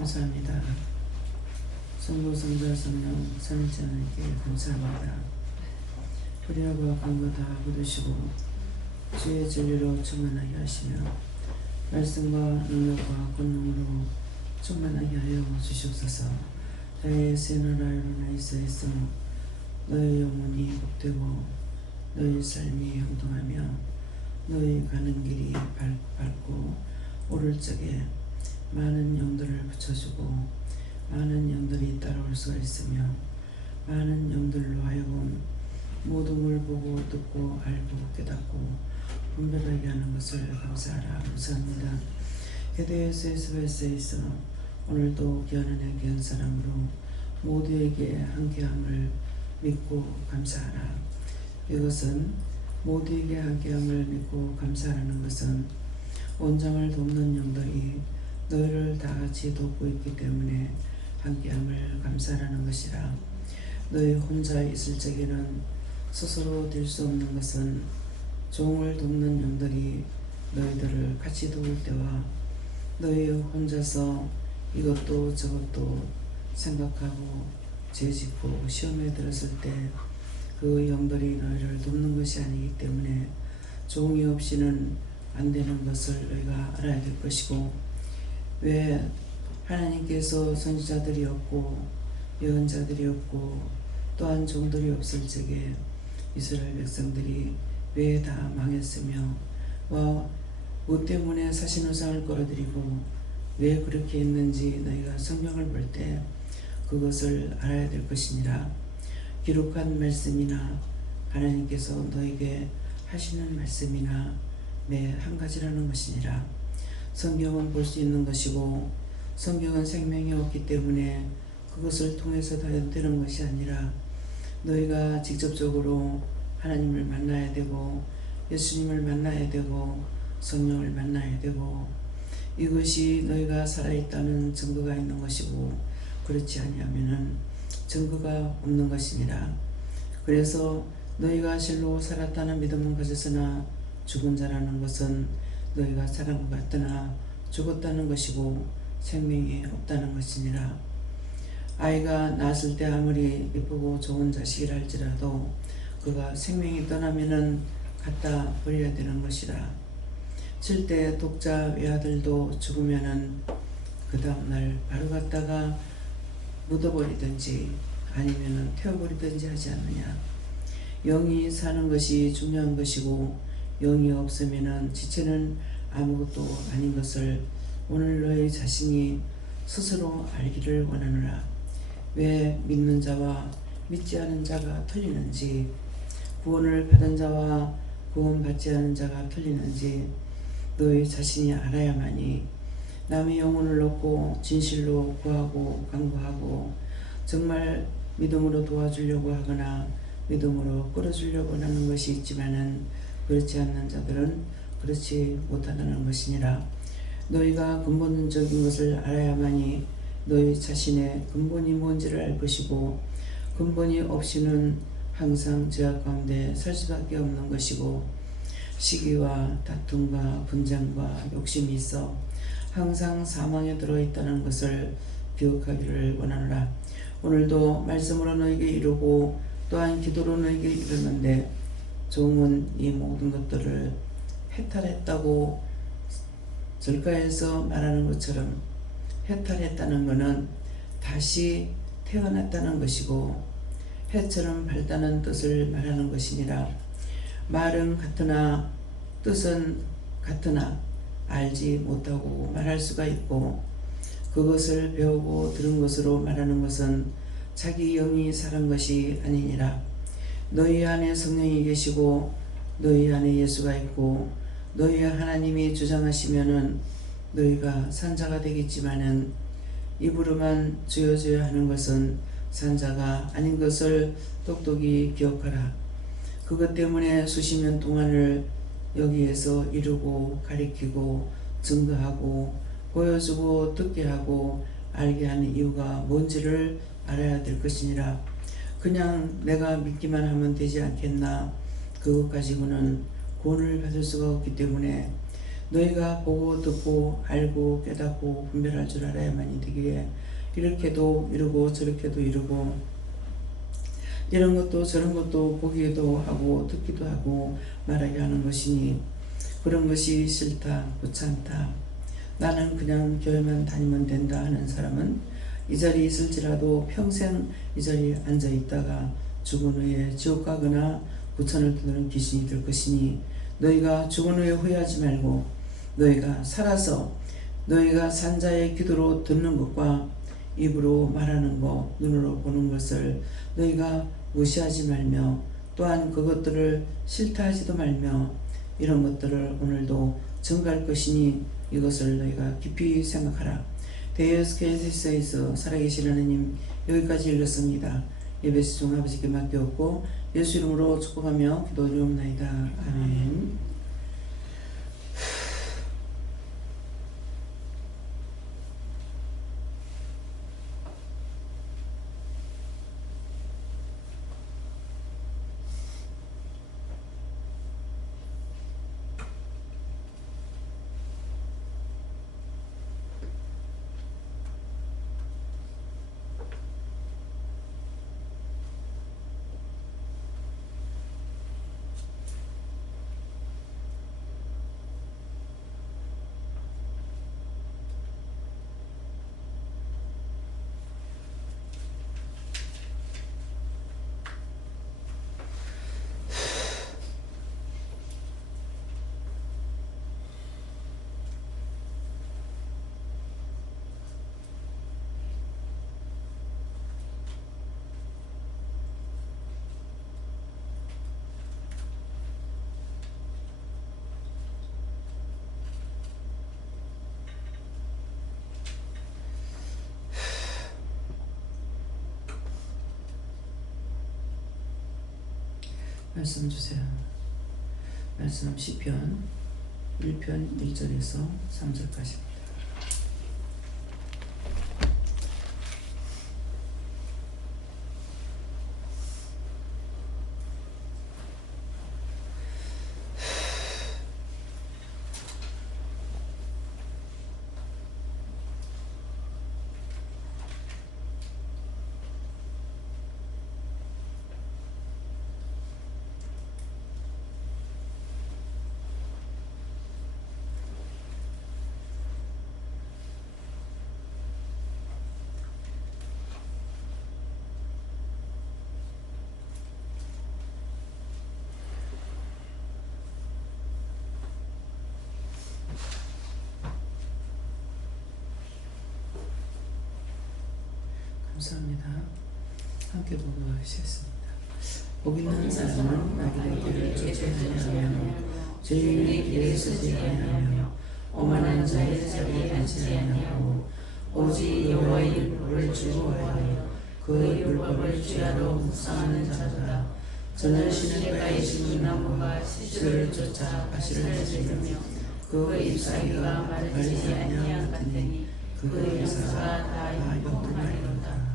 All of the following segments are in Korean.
감사합니다. 성부 성자 성령 삼위일체 하나님께 감사합니다. 불의하고 악한 것 다 거두시고 주의 진리로 충만하게 하시며 말씀과 능력과 권능으로 충만하게 하여 주시옵소서. 나의 세나라로 나이스에서 너의 영혼이 복되고 너의 삶이 형통하며 너의 가는 길이 밝고 오를 적에 많은 영들을 붙여주고 많은 영들이 따라올 수가 있으며 많은 영들로 하여금 모든 걸 보고 듣고 알고 깨닫고 분별하게 하는 것을 감사하라. 감사합니다. 게대에서 있어 오늘도 귀한 귀한 사람으로 모두에게 함께함을 믿고 감사하라. 이것은 모두에게 함께함을 믿고 감사하는 것은 온장을 돕는 영들이 너희를 다같이 돕고 있기 때문에 함께함을 감사하는 것이라. 너희 혼자 있을 적에는 스스로 될 수 없는 것은 종을 돕는 영들이 너희들을 같이 도울 때와 너희 혼자서 이것도 저것도 생각하고 죄짓고 시험에 들었을 때 그 영들이 너희를 돕는 것이 아니기 때문에 종이 없이는 안 되는 것을 너희가 알아야 될 것이고, 왜 하나님께서 선지자들이 없고 예언자들이 없고 또한 종들이 없을 적에 이스라엘 백성들이 왜 다 망했으며 무엇 때문에 사신우상을 끌어들이고 왜 그렇게 했는지 너희가 성경을 볼 때 그것을 알아야 될 것이니라. 기록한 말씀이나 하나님께서 너에게 하시는 말씀이나 매 한 가지라는 것이니라. 성경은 볼 수 있는 것이고 성경은 생명이 없기 때문에 그것을 통해서 다 되는 것이 아니라 너희가 직접적으로 하나님을 만나야 되고 예수님을 만나야 되고 성령을 만나야 되고 이것이 너희가 살아있다는 증거가 있는 것이고, 그렇지 아니하면은 증거가 없는 것이니라. 그래서 너희가 실로 살았다는 믿음은 가졌으나 죽은 자라는 것은 너희가 살은 것 같으나 죽었다는 것이고 생명이 없다는 것이니라. 아이가 낳았을 때 아무리 예쁘고 좋은 자식이라 할지라도 그가 생명이 떠나면은 갖다 버려야 되는 것이라. 7대 독자 외아들도 죽으면은 그 다음날 바로 갖다가 묻어버리든지 아니면은 태워버리든지 하지 않느냐. 영이 사는 것이 중요한 것이고 영이 없으면은 지체는 아무것도 아닌 것을 오늘 너희 자신이 스스로 알기를 원하노라. 왜 믿는 자와 믿지 않은 자가 틀리는지, 구원을 받은 자와 구원받지 않은 자가 틀리는지 너희 자신이 알아야만이 남의 영혼을 얻고 진실로 구하고 간구하고 정말 믿음으로 도와주려고 하거나 믿음으로 끌어주려고 하는 것이 있지만은 그렇지 않는 자들은 그렇지 못하다는 것이니라. 너희가 근본적인 것을 알아야만이 너희 자신의 근본이 뭔지를 알 것이고, 근본이 없이는 항상 죄악 가운데 살 수밖에 없는 것이고, 시기와 다툼과 분쟁과 욕심이 있어 항상 사망에 들어있다는 것을 기억하기를 원하노라. 오늘도 말씀으로 너에게 이루고 또한 기도로 너에게 이르는데 종은 이 모든 것들을 해탈했다고 절가에서 말하는 것처럼, 해탈했다는 것은 다시 태어났다는 것이고 해처럼 밝다는 뜻을 말하는 것이니라. 말은 같으나 뜻은 같으나 알지 못하고 말할 수가 있고, 그것을 배우고 들은 것으로 말하는 것은 자기 영이 살은 것이 아니니라. 너희 안에 성령이 계시고 너희 안에 예수가 있고 너희 하나님이 주장하시면은 너희가 산자가 되겠지만은 입으로만 주여 주여 하는 것은 산자가 아닌 것을 똑똑히 기억하라. 그것 때문에 수십 년 동안을 여기에서 이루고 가리키고 증거하고 보여주고 듣게 하고 알게 하는 이유가 뭔지를 알아야 될 것이니라. 그냥 내가 믿기만 하면 되지 않겠나. 그것 가지고는 구원을 받을 수가 없기 때문에 너희가 보고 듣고 알고 깨닫고 분별할 줄 알아야만이 되기에 이렇게도 이루고 저렇게도 이루고 이런 것도 저런 것도 보기도 하고 듣기도 하고 말하게 하는 것이니 그런 것이 싫다 귀찮다 나는 그냥 교회만 다니면 된다 하는 사람은 이 자리에 있을지라도 평생 이 자리에 앉아 있다가 죽은 후에 지옥 가거나 구천을 두드는 귀신이 될 것이니 너희가 죽은 후에 후회하지 말고 너희가 살아서 너희가 산자의 기도로 듣는 것과 입으로 말하는 것 눈으로 보는 것을 너희가 무시하지 말며 또한 그것들을 싫다 하지도 말며 이런 것들을 오늘도 증가할 것이니 이것을 너희가 깊이 생각하라. 데이오스케이스에서 살아계신 하나님 여기까지 읽었습니다. 예배 시중 아버지께 맡겼고 예수 이름으로 축복하며 기도드리옵나이다. 아멘. 말씀 주세요. 말씀 시편 1편 1절에서 3절까지입니다. 감사합니다. 함께 보고하시겠습니다. 복 있는 사람은 나귀의 길을 쫓지 아니하며 죄인의 길에 서지 아니하며 오만한 자의 자리에 앉지 아니하고 오직 여호와의 율법을 즐거워하여 그의 율법을 주야로 묵상하는 자더라. 저는 시냇가에 심은 나무가 새들을 쫓아 가시를 내리며 그 잎사귀가 마르지 아니하며 같으니 그 역사가 다 역동하리로다.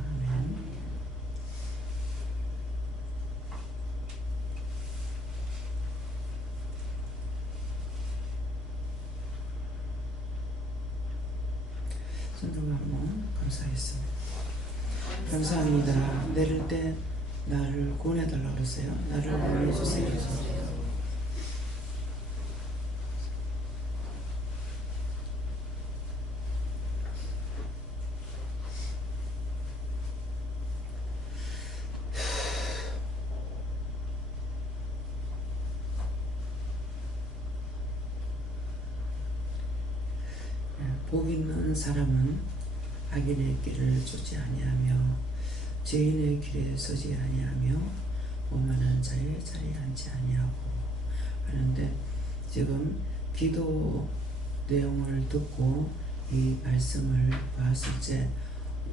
손들고 한번 감사하겠습니다. 감사합니다. 내릴 때 나를 구원해달라고 그러세요. 나를 구원해주세요. 복 있는 사람은 악인의 길을 쫓지 아니하며 죄인의 길에 서지 아니하며 오만한 자의 자리에 앉지 아니하고 하는데 지금 기도 내용을 듣고 이 말씀을 봤을 때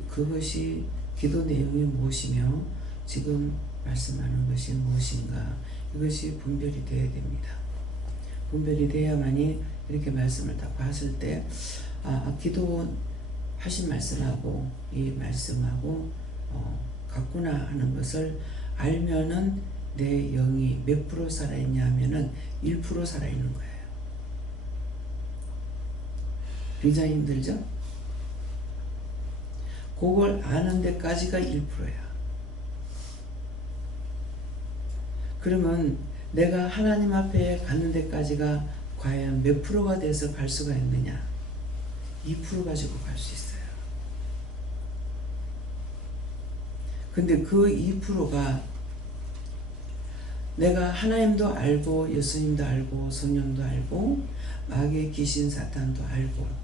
그것이 기도 내용이 무엇이며 지금 말씀하는 것이 무엇인가 이것이 분별이 되어야 됩니다. 분별이 돼야만이 이렇게 말씀을 딱 봤을 때 기도하신 말씀하고 이 말씀하고 같구나 하는 것을 알면은 내 영이 몇 프로 살아있냐 하면은 1% 살아있는 거예요. 굉장히 힘들죠? 그걸 아는 데까지가 1%야. 그러면 내가 하나님 앞에 가는 데까지가 과연 몇 프로가 돼서 갈 수가 있느냐? 2% 가지고 갈 수 있어요. 근데 그 2%가 내가 하나님도 알고 예수님도 알고 성령도 알고 마귀의 귀신 사탄도 알고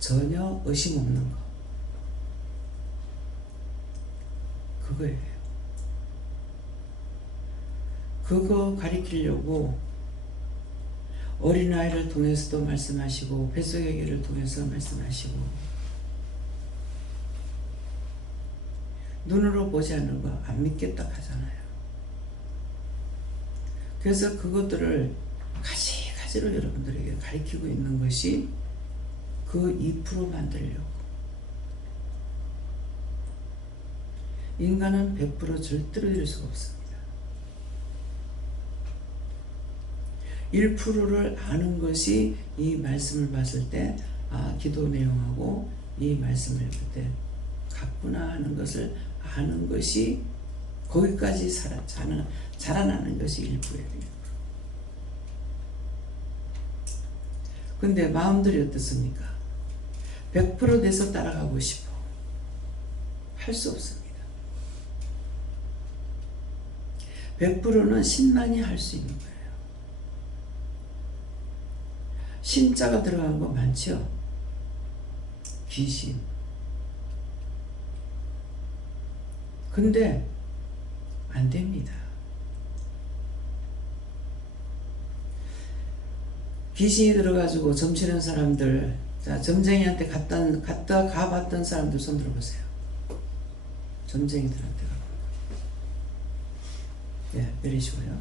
전혀 의심 없는 거, 그거예요. 그거 가리키려고 어린아이를 통해서도 말씀하시고 뱃속의 개를 통해서 말씀하시고 눈으로 보지 않는 거 안 믿겠다 하잖아요. 그래서 그것들을 가지가지로 여러분들에게 가리키고 있는 것이 그 2% 만들려고. 인간은 100% 절대로 이룰 수가 없습니다. 1%를 아는 것이 이 말씀을 봤을 때 기도 내용하고 이 말씀을 읽을 때 같구나 하는 것을 아는 것이 거기까지 자라나는 것이 1%예요. 근데 마음들이 어떻습니까? 100% 돼서 따라가고 싶어. 할 수 없습니다. 100%는 신만이 할 수 있는 거예요. 신자가 들어간 거 많죠? 귀신. 근데 안 됩니다. 귀신이 들어가지고 점치는 사람들, 자, 점쟁이한테 가봤던 사람들 손 들어보세요. 점쟁이들한테 가보면. 내리시고요.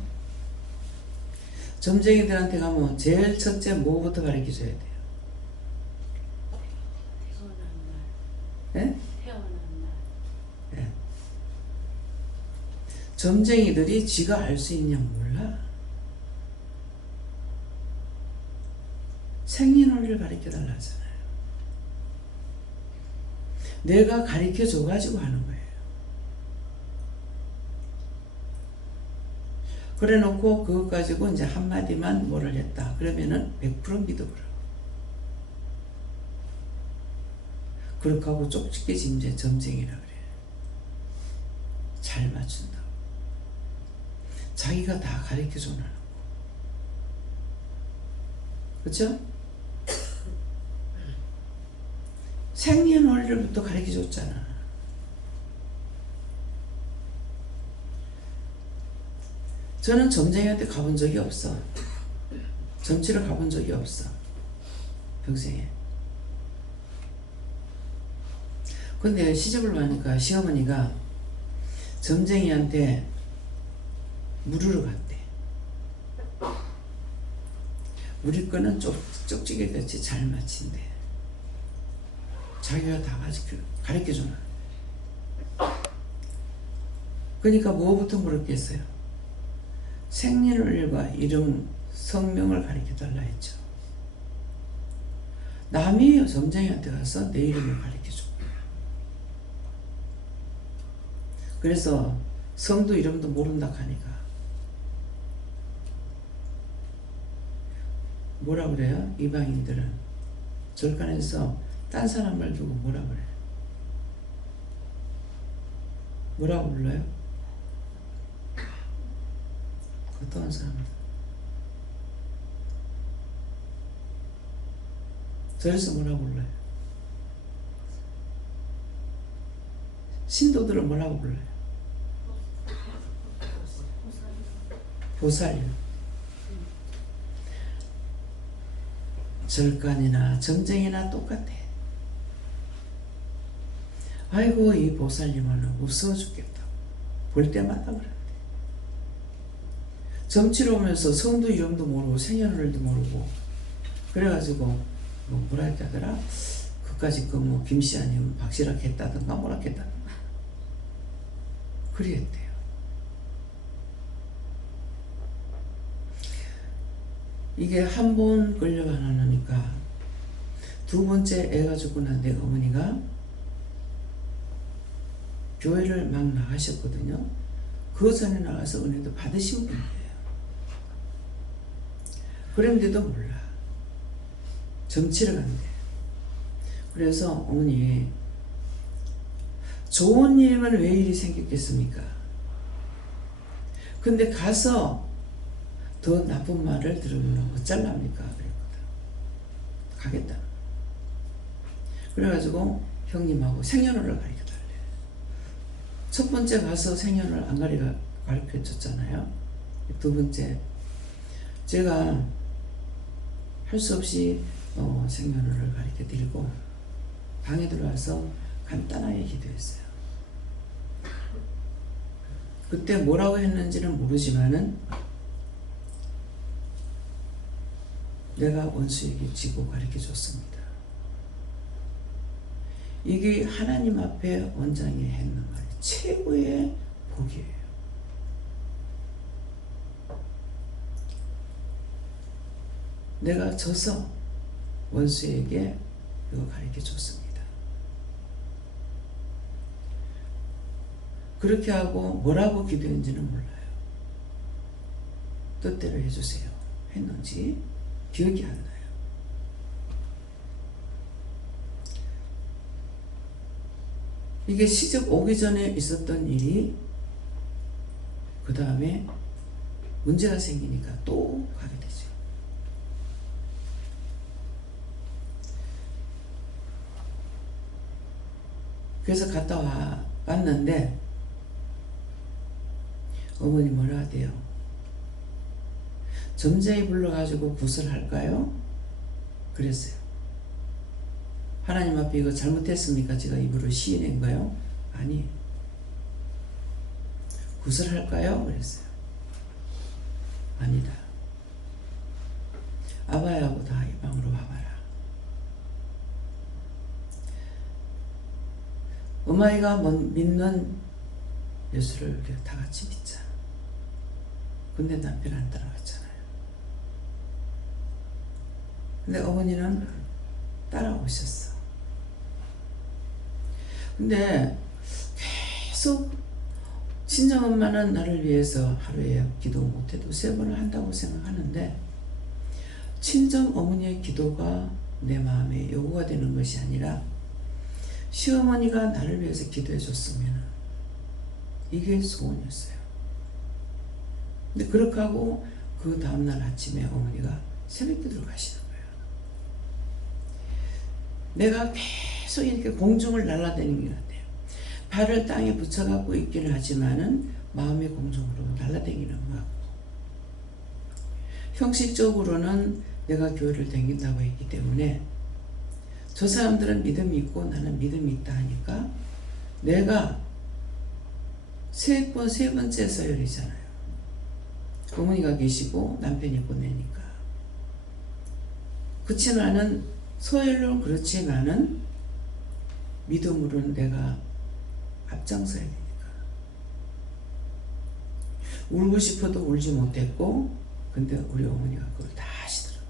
점쟁이들한테 가면 제일 첫째 뭐부터 가르쳐줘야 돼요? 네? 태어난 날. 네. 점쟁이들이 지가 알 수 있냐 몰라. 생년월일을 가르쳐달라 하잖아요. 내가 가르쳐줘가지고 하는 거예요. 그래 놓고 그것 가지고 이제 한마디만 뭐를 했다. 그러면은 100% 믿어버려. 그렇게 하고 쪽집게지 이제 점쟁이라 그래. 잘 맞춘다. 자기가 다 가르쳐줘나는 거. 그쵸? 생년월일부터 가르쳐줬잖아. 저는 점쟁이한테 가본 적이 없어. 점치러 가본 적이 없어. 평생에. 근데 시집을 가니까 시어머니가 점쟁이한테 물으러 갔대. 우리 거는 쪽지게 같이 잘 맞힌대. 자기가 다 가르쳐주나. 그러니까 뭐부터 물었겠어요? 생년월일과 이름, 성명을 가르쳐달라 했죠. 남이 점쟁이한테 가서 내 이름을 가르쳐줘. 그래서 성도 이름도 모른다 하니까 뭐라 그래요? 이방인들은 절간에서 딴 사람을 두고 뭐라 그래? 뭐라고 불러요? 어떠한 사람들? 절에서 뭐라고 불러요? 신도들은 뭐라고 불러요? 보살요. 절간이나 점쟁이나 똑같아. 아이고 이 보살님은 무서워 죽겠다. 볼 때마다 그런데. 점치러 오면서 성도 이름도 모르고 생년월일도 모르고 그래가지고 뭐라 했다더라? 그까지 그 뭐 김씨 아니면 박씨라 했다든가 뭐라 했다든가 그랬대요. 이게 한 번 끌려가니까 두 번째 애가 죽고 난 뒤에 어머니가 교회를 막 나가셨거든요. 그 전에 나가서 은혜도 받으신 분이에요. 그런데도 몰라. 정치를 간대. 그래서 어머니, 좋은 일이면 왜 일이 생겼겠습니까? 근데 가서 더 나쁜 말을 들으면 어쩔랍니까? 그랬거든. 가겠다. 그래가지고 형님하고 생년월일 가르쳐달래. 첫 번째 가서 생년을 안 가르쳐줬잖아요. 두 번째 제가 할 수 없이 생년월일을 가르쳐드리고 방에 들어와서 간단하게 기도했어요. 그때 뭐라고 했는지는 모르지만은 내가 원수에게 지고 가르쳐 줬습니다. 이게 하나님 앞에 원장이 했는 말 최고의 복이에요. 내가 져서 원수에게 이거 가르쳐 줬습니다. 그렇게 하고 뭐라고 기도했는지는 몰라요. 뜻대로 해주세요 했는지 기억이 안 나요. 이게 시집 오기 전에 있었던 일이 그 다음에 문제가 생기니까 또 가게 되죠. 그래서 갔다 왔는데 어머니 뭐라 하대요? 점쟁이 불러가지고 구설할까요? 그랬어요. 하나님 앞에 이거 잘못했습니까? 제가 입으로 시인한 거요? 아니. 구설할까요? 그랬어요. 아니다. 아바야하고 다 이 방으로 와봐라. 어머니가 믿는 예수를 우리가 다 같이 믿자. 근데 남편 안 따라왔잖아요. 근데 어머니는 따라오셨어. 근데 계속 친정엄마는 나를 위해서 하루에 기도 못해도 3번을 한다고 생각하는데 친정어머니의 기도가 내 마음에 요구가 되는 것이 아니라 시어머니가 나를 위해서 기도해 줬으면 이게 소원이었어요. 근데 그렇게 하고 그 다음날 아침에 어머니가 새벽기도를 가시는 거예요. 내가 계속 이렇게 공중을 날아다니는 것 같아요. 발을 땅에 붙여갖고 있기는 하지만은 마음의 공중으로 날아다니는 것 같고, 형식적으로는 내가 교회를 다닌다고 했기 때문에 저 사람들은 믿음이 있고 나는 믿음이 있다 하니까 내가 세 번째 서열이잖아요. 어머니가 계시고 남편이 보내니까. 그렇지만은 서열로는 그렇지만은 믿음으로는 내가 앞장서야 되니까. 울고 싶어도 울지 못했고, 근데 우리 어머니가 그걸 다 하시더라고요.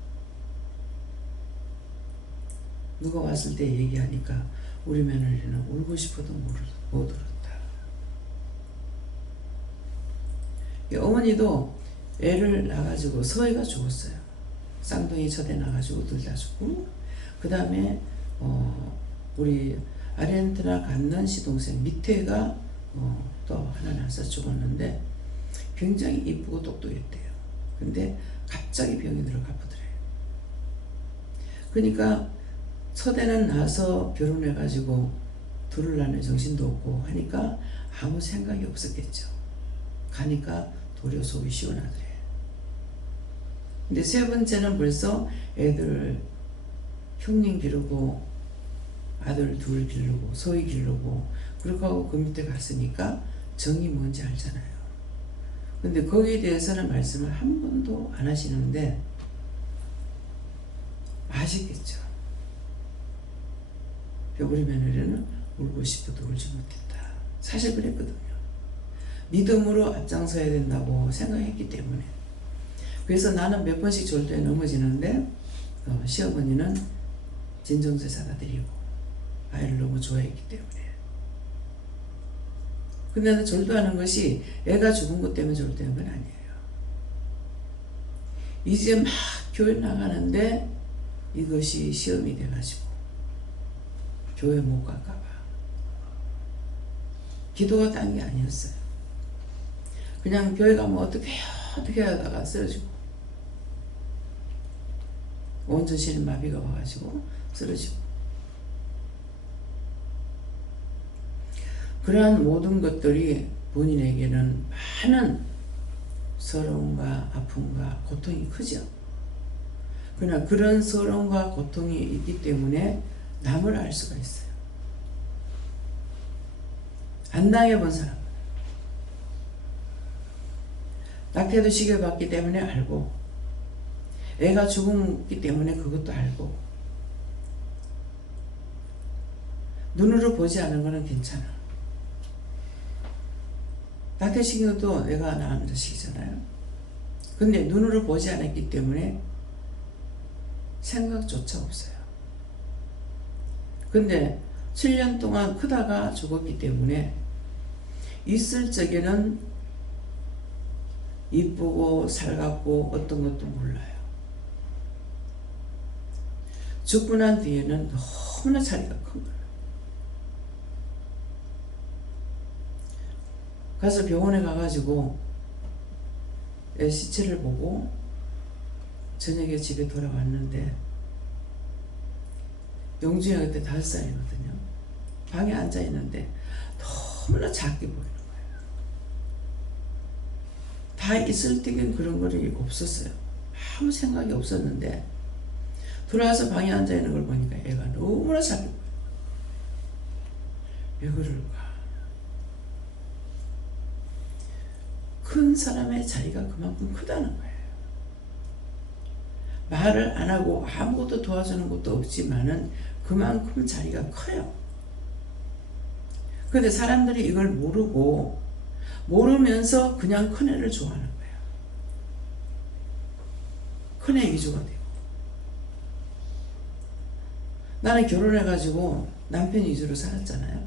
누가 왔을 때 얘기하니까 우리 며느리는 울고 싶어도 못 울었다. 어머니도 애를 낳아가지고 서해가 죽었어요. 쌍둥이 첫애 낳아가지고 둘 다 죽고, 그 다음에 우리 아르헨티나 갔는 시동생 밑에가 또 하나 나서 죽었는데 굉장히 이쁘고 똑똑했대요. 근데 갑자기 병이 들어가 보더래요. 그러니까 첫애는 나서 결혼해가지고 둘을 낳는 정신도 없고 하니까 아무 생각이 없었겠죠. 가니까 도리어 속이 시원하더래. 근데 세 번째는 벌써 애들 형님 기르고 아들 둘 기르고 소희 기르고 그렇게 하고 그 밑에 갔으니까 정이 뭔지 알잖아요. 근데 거기에 대해서는 말씀을 한 번도 안 하시는데 아시겠죠. 우리 며느리는 울고 싶어도 울지 못했다. 사실 그랬거든요. 믿음으로 앞장서야 된다고 생각했기 때문에. 그래서 나는 몇 번씩 절도에 넘어지는데 시어머니는 진정제사가 드리고 아이를 너무 좋아했기 때문에. 근데 나는 절도하는 것이 애가 죽은 것 때문에 절도한 건 아니에요. 이제 막 교회 나가는데 이것이 시험이 돼가지고 교회 못 갈까봐 기도가 딴 게 아니었어요. 그냥 교회 가면 어떻게 해요 어떻게 하다가 쓰러지고 온전신의 마비가 와가지고 쓰러지고, 그러한 모든 것들이 본인에게는 많은 서러움과 아픔과 고통이 크죠. 그러나 그런 서러움과 고통이 있기 때문에 남을 알 수가 있어요. 안 당해본 사람, 낙태도 시켜봤기 때문에 알고, 애가 죽었기 때문에 그것도 알고, 눈으로 보지 않은 거는 괜찮아. 낙태시킨 것도 내가 낳은 자식이잖아요. 근데 눈으로 보지 않았기 때문에 생각조차 없어요. 근데 7년 동안 크다가 죽었기 때문에 있을 적에는 이쁘고 살갑고 어떤 것도 몰라요. 죽고 난 뒤에는 너무나 자리가 큰 거예요. 가서 병원에 가가지고 애 시체를 보고 저녁에 집에 돌아왔는데, 영준이가 그때 5살이거든요. 방에 앉아있는데 너무나 작게 보이는 거예요. 다 있을 때는 그런 거리 없었어요. 아무 생각이 없었는데 돌아와서 방에 앉아있는 걸 보니까 애가 너무나 작게 보여요. 왜 그럴까? 큰 사람의 자리가 그만큼 크다는 거예요. 말을 안 하고 아무것도 도와주는 것도 없지만은 그만큼 자리가 커요. 근데 사람들이 이걸 모르면서 그냥 큰애를 좋아하는 거예요. 큰애 위주가 되고. 나는 결혼해가지고 남편 위주로 살았잖아요.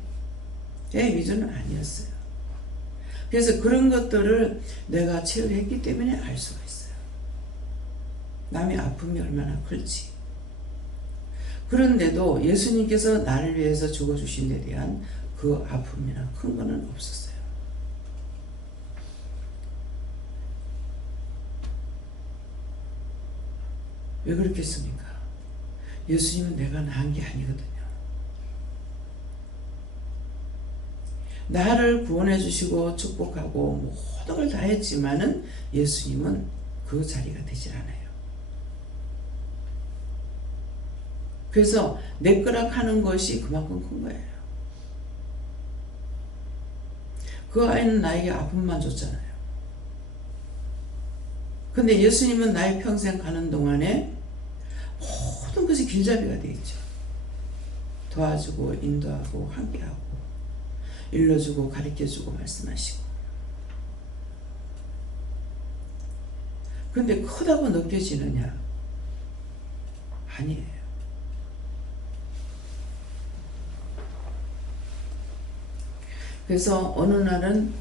애 위주는 아니었어요. 그래서 그런 것들을 내가 체험했기 때문에 알 수가 있어요. 남의 아픔이 얼마나 클지. 그런데도 예수님께서 나를 위해서 죽어주신 데 대한 그 아픔이나 큰 거는 없었어요. 왜 그렇겠습니까? 예수님은 내가 낳은 게 아니거든요. 나를 구원해 주시고 축복하고 모든 걸 다 했지만은 예수님은 그 자리가 되질 않아요. 그래서 내 거라 하는 것이 그만큼 큰 거예요. 그 아이는 나에게 아픔만 줬잖아요. 근데 예수님은 나의 평생 가는 동안에 모든 것이 길잡이가 되어 있죠. 도와주고 인도하고 함께하고 일러주고 가르쳐주고 말씀하시고. 근데 크다고 느껴지느냐? 아니에요. 그래서 어느 날은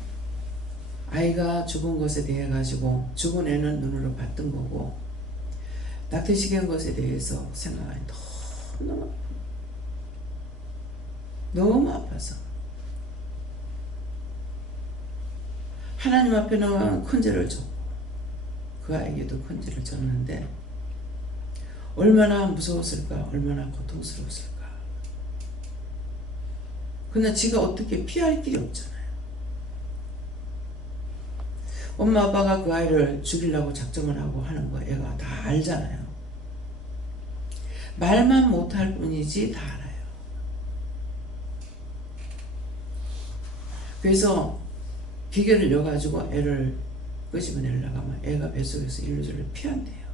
아이가 죽은 것에 대해 가지고 죽은 애는 눈으로 봤던 거고, 낙태시킨 것에 대해서 생각하니 너무 아파서 하나님 앞에는 큰 죄를 졌고 그 아이에게도 큰 죄를 졌는데 얼마나 무서웠을까, 얼마나 고통스러웠을까. 그러나 지가 어떻게 피할 길이 없잖아요. 엄마 아빠가 그 아이를 죽이려고 작정을 하고 하는 거 애가 다 알잖아요. 말만 못할 뿐이지 다 알아요. 그래서 기계를 여가지고 애를 끄집어내려고 하면 애가 뱃속에서 일루저를 피한대요.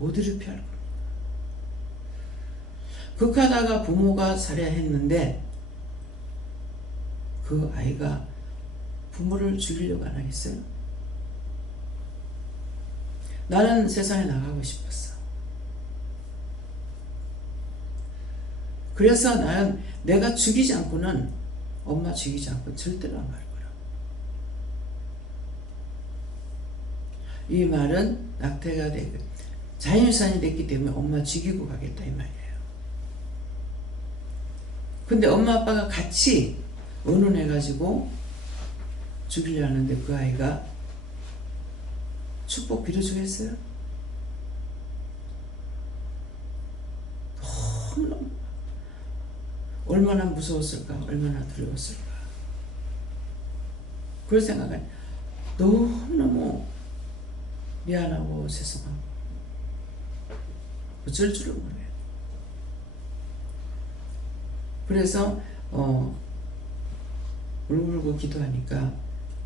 어디를 피할 겁니까? 극하다가 부모가 살해했는데 그 아이가 부모를 죽이려고 안 하겠어요? 나는 세상에 나가고 싶었어. 그래서 나는 내가 죽이지 않고는 엄마 죽이지 않고 절대로 안 갈 거라. 이 말은 낙태가 되고 자연유산이 됐기 때문에 엄마 죽이고 가겠다 이 말이에요. 근데 엄마 아빠가 같이 의논해가지고 죽이려 하는데 그 아이가 축복 빌어주겠어요? 너무너무 얼마나 무서웠을까, 얼마나 두려웠을까. 그걸 생각하니 너무너무 미안하고 죄송하고 어쩔 줄을 모르겠어요. 그래서 울고 기도하니까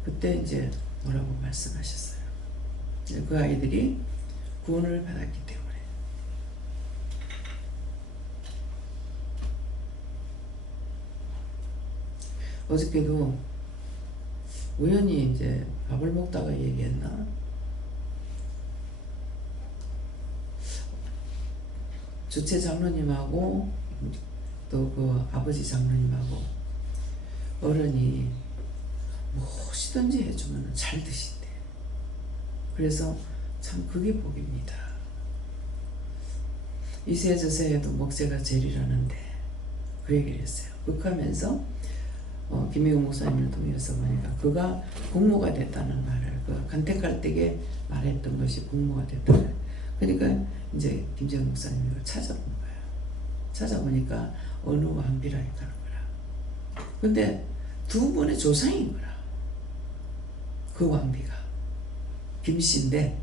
그때 이제 뭐라고 말씀하셨어요. 그 아이들이 구원을 받았기 때문에. 어저께도 우연히 이제 밥을 먹다가 얘기했나? 주체 장로님하고 또 그 아버지 장로님하고 어른이 무엇이든지 해주면 잘 드신대. 그래서 참 그게 복입니다. 이세 저세에도 목재가 제일이라는데 그 얘기를 했어요. 극하면서 김혜경 목사님을 통해서 보니까 그가 공모가 됐다는 말을 그 간택할 때에 말했던 것이 공모가 됐다는. 그러니까 이제 김재경 목사님이 이걸 찾아본 거예요. 찾아보니까 어느 왕비라 했다는 거라. 근데 두 분의 조상인 거라. 그 왕비가 김씨인데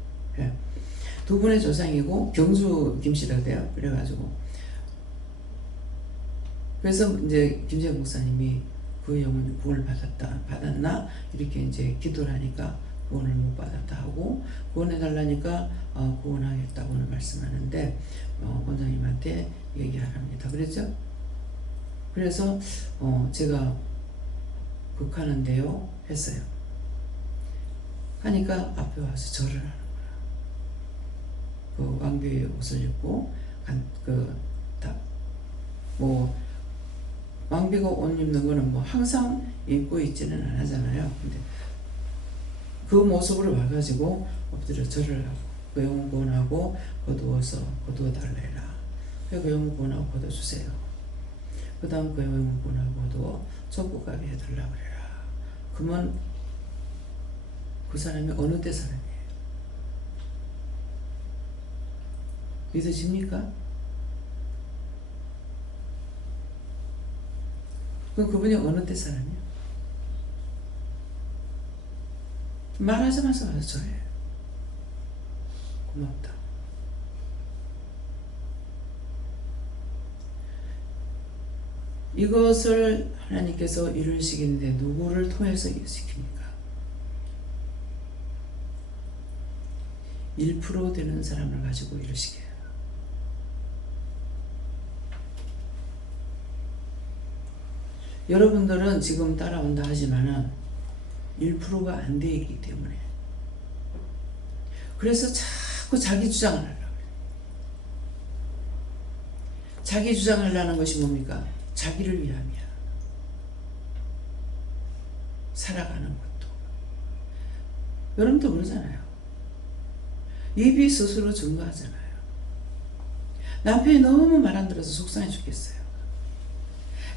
두 분의 조상이고 경주 김씨라 돼요. 그래가지고 그래서 이제 김재경 목사님이 그 영혼이 구원을 받았나 이렇게 이제 기도를 하니까 구원을 못 받았다 하고 구원해달라니까 구원하겠다고는 말씀하는데 원장님한테 얘기하랍니다. 그랬죠? 그래서 제가 극하는데요 했어요. 하니까 앞에 와서 절을 하는 거야. 그 왕비의 옷을 입고 왕비가 옷 입는 거는 뭐 항상 입고 있지는 않잖아요. 근데 그 모습으로 와가지고 엎드려 절을 하고 그 영혼 구원하고 거두어달래라. 그 영혼 구원하고 거둬주세요. 그 다음 그 영혼 구원하고 거두어 천국 가게 해달라 그래라. 그러면 그 사람이 어느 때 사람이에요? 믿어집니까? 그럼 그분이 어느 때 사람이에요? 말하자마자 와서 저예요. 고맙다. 이것을 하나님께서 이루시키는데 누구를 통해서 이루시킵니까? 1% 되는 사람을 가지고 이루시게요. 여러분들은 지금 따라온다 하지만은 1%가 안 돼 있기 때문에 그래서 자꾸 자기 주장을 하려고 해요. 자기 주장하려는 것이 뭡니까? 자기를 위함이야. 살아가는 것도. 여러분도 그러잖아요. 입이 스스로 증거하잖아요. 남편이 너무 말 안 들어서 속상해 죽겠어요.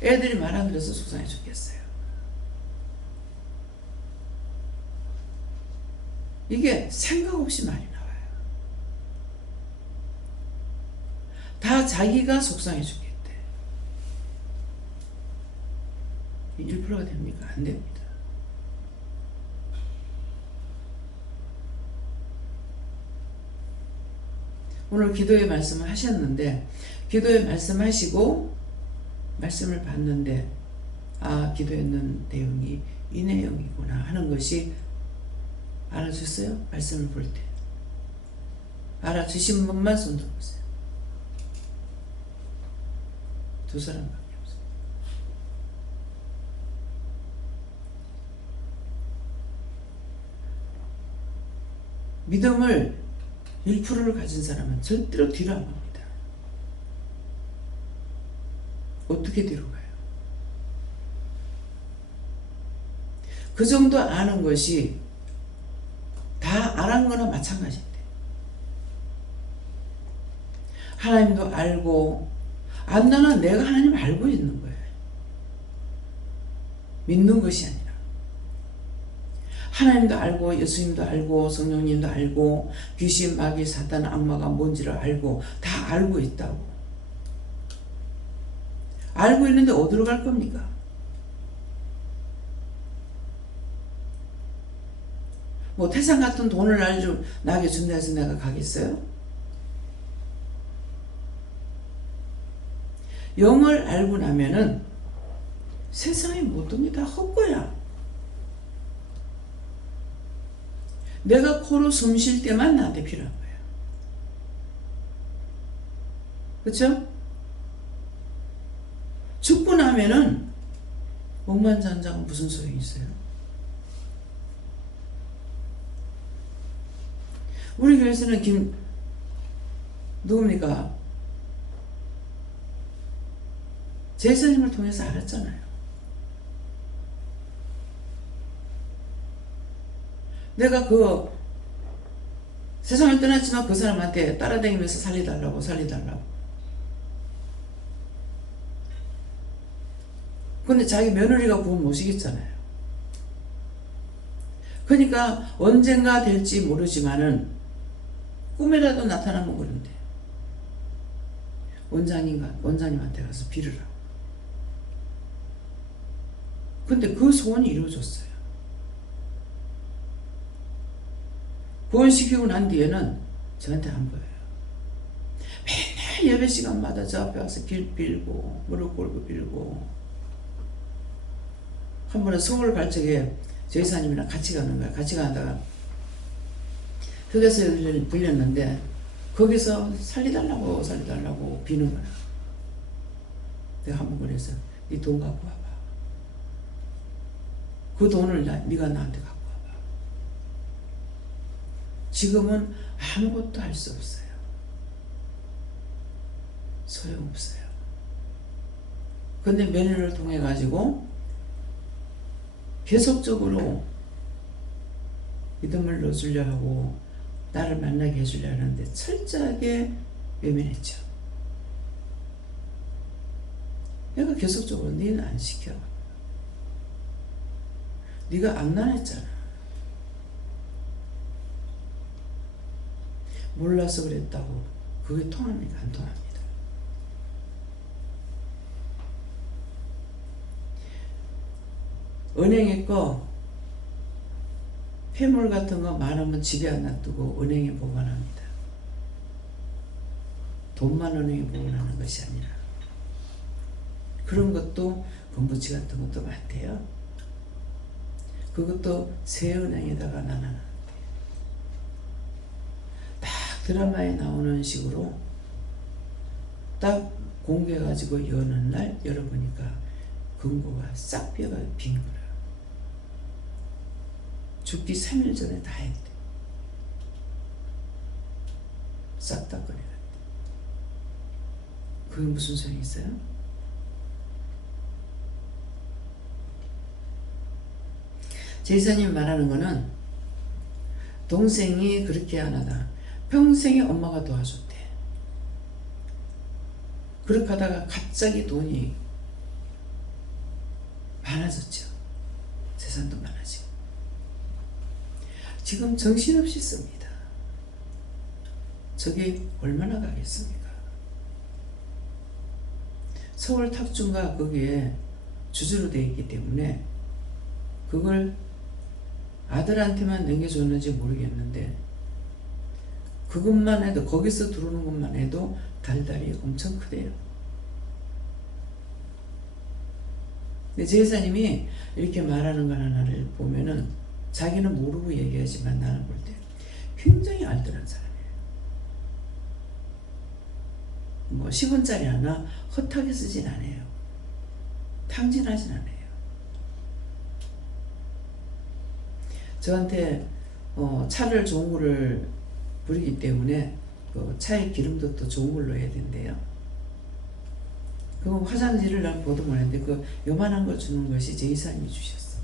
애들이 말 안 들어서 속상해 죽겠어요. 이게 생각 없이 말이 나와요. 다 자기가 속상해 죽겠대. 1%가 됩니까? 안 됩니다. 오늘 기도의 말씀을 하셨는데 기도의 말씀하시고 말씀을 봤는데 기도했는 내용이 이 내용이구나 하는 것이 알아주셨어요? 말씀을 볼 때 알아주신 분만 손 들어보세요. 두 사람밖에 없어요. 믿음을 1%를 가진 사람은 절대로 뒤로 안 갑니다. 어떻게 뒤로 가요? 그 정도 아는 것이 다 안 한 거나 마찬가지인데, 하나님도 알고, 안다는 내가 하나님 알고 있는 거예요. 믿는 것이 아니라 하나님도 알고, 예수님도 알고, 성령님도 알고, 귀신, 마귀, 사탄, 악마가 뭔지를 알고, 다 알고 있다고. 알고 있는데 어디로 갈 겁니까? 뭐 태산 같은 돈을 나에게 준다 해서 내가 가겠어요? 영을 알고 나면은 세상의 모든 게 다 헛거야. 내가 코로 숨 쉴 때만 나한테 필요한 거야. 그쵸? 죽고 나면은 억만장자가 무슨 소용이 있어요? 우리 교회에서는 누굽니까? 제사님을 통해서 알았잖아요. 내가 세상을 떠났지만 그 사람한테 따라다니면서 살려달라고. 근데 자기 며느리가 구원 못 시켰잖아요. 그러니까 언젠가 될지 모르지만은 꿈에라도 나타나면 그런데 원장님한테 가서 빌으라. 근데 그 소원이 이루어졌어요. 구원시키고 난 뒤에는 저한테 안 보여요. 맨날 예배 시간마다 저 앞에 와서 길 빌고 무릎 꿇고 빌고. 한 번은 서울 갈 적에 제사님이랑 같이 가는 거야. 같이 가다가 휴게소를 빌렸는데 거기서 살리달라고 비는 거야. 내가 한번 그래서 네 돈 갖고 와봐. 그 돈을 네가 나한테 갖고 와봐. 지금은 아무것도 할 수 없어요. 소용없어요. 근데 며느리를 통해 가지고 계속적으로 믿음을 넣어주려 하고 나를 만나게 해주려 하는데 철저하게 외면했죠. 내가 계속적으로 니는 안 시켜. 네가 악난했잖아. 몰라서 그랬다고 그게 통합니까? 안 통합니다. 은행에 거 폐물 같은 거 많으면 집에 안 놔두고 은행에 보관합니다. 돈만 은행에 보관하는 것이 아니라 그런 것도 건부치 같은 것도 많대요. 그것도 새 은행에다가 나눠놨대. 딱 드라마에 나오는 식으로 딱 공개해가지고 여는 날 열어보니까 금고가 싹 비어가 빈 거야. 죽기 3일 전에 다 했대. 싹 다 꺼내갔대. 그게 무슨 소용이 있어요? 제사님 말하는 거는 동생이 그렇게 안 하다. 평생에 엄마가 도와줬대. 그렇게 하다가 갑자기 돈이 많아졌죠. 재산도 많아지고. 지금 정신없이 씁니다. 저게 얼마나 가겠습니까? 서울 탁준가 거기에 주주로 되어 있기 때문에 그걸 아들한테만 넘겨줬는지 모르겠는데 그것만 해도 거기서 들어오는 것만 해도 달달이 엄청 크대요. 근데 제사님이 이렇게 말하는 것 하나를 보면은 자기는 모르고 얘기하지만 나는 볼 때 굉장히 알뜰한 사람이에요. 뭐 10원짜리 하나 헛하게 쓰진 않아요. 탕진하진 않아요. 저한테 차를 좋은 거를 부리기 때문에 그 차에 기름도 또 좋은 걸로 해야 된대요. 그 화장지를 난 보도 못했는데 그 요만한 거 주는 것이 제 이사님이 주셨어.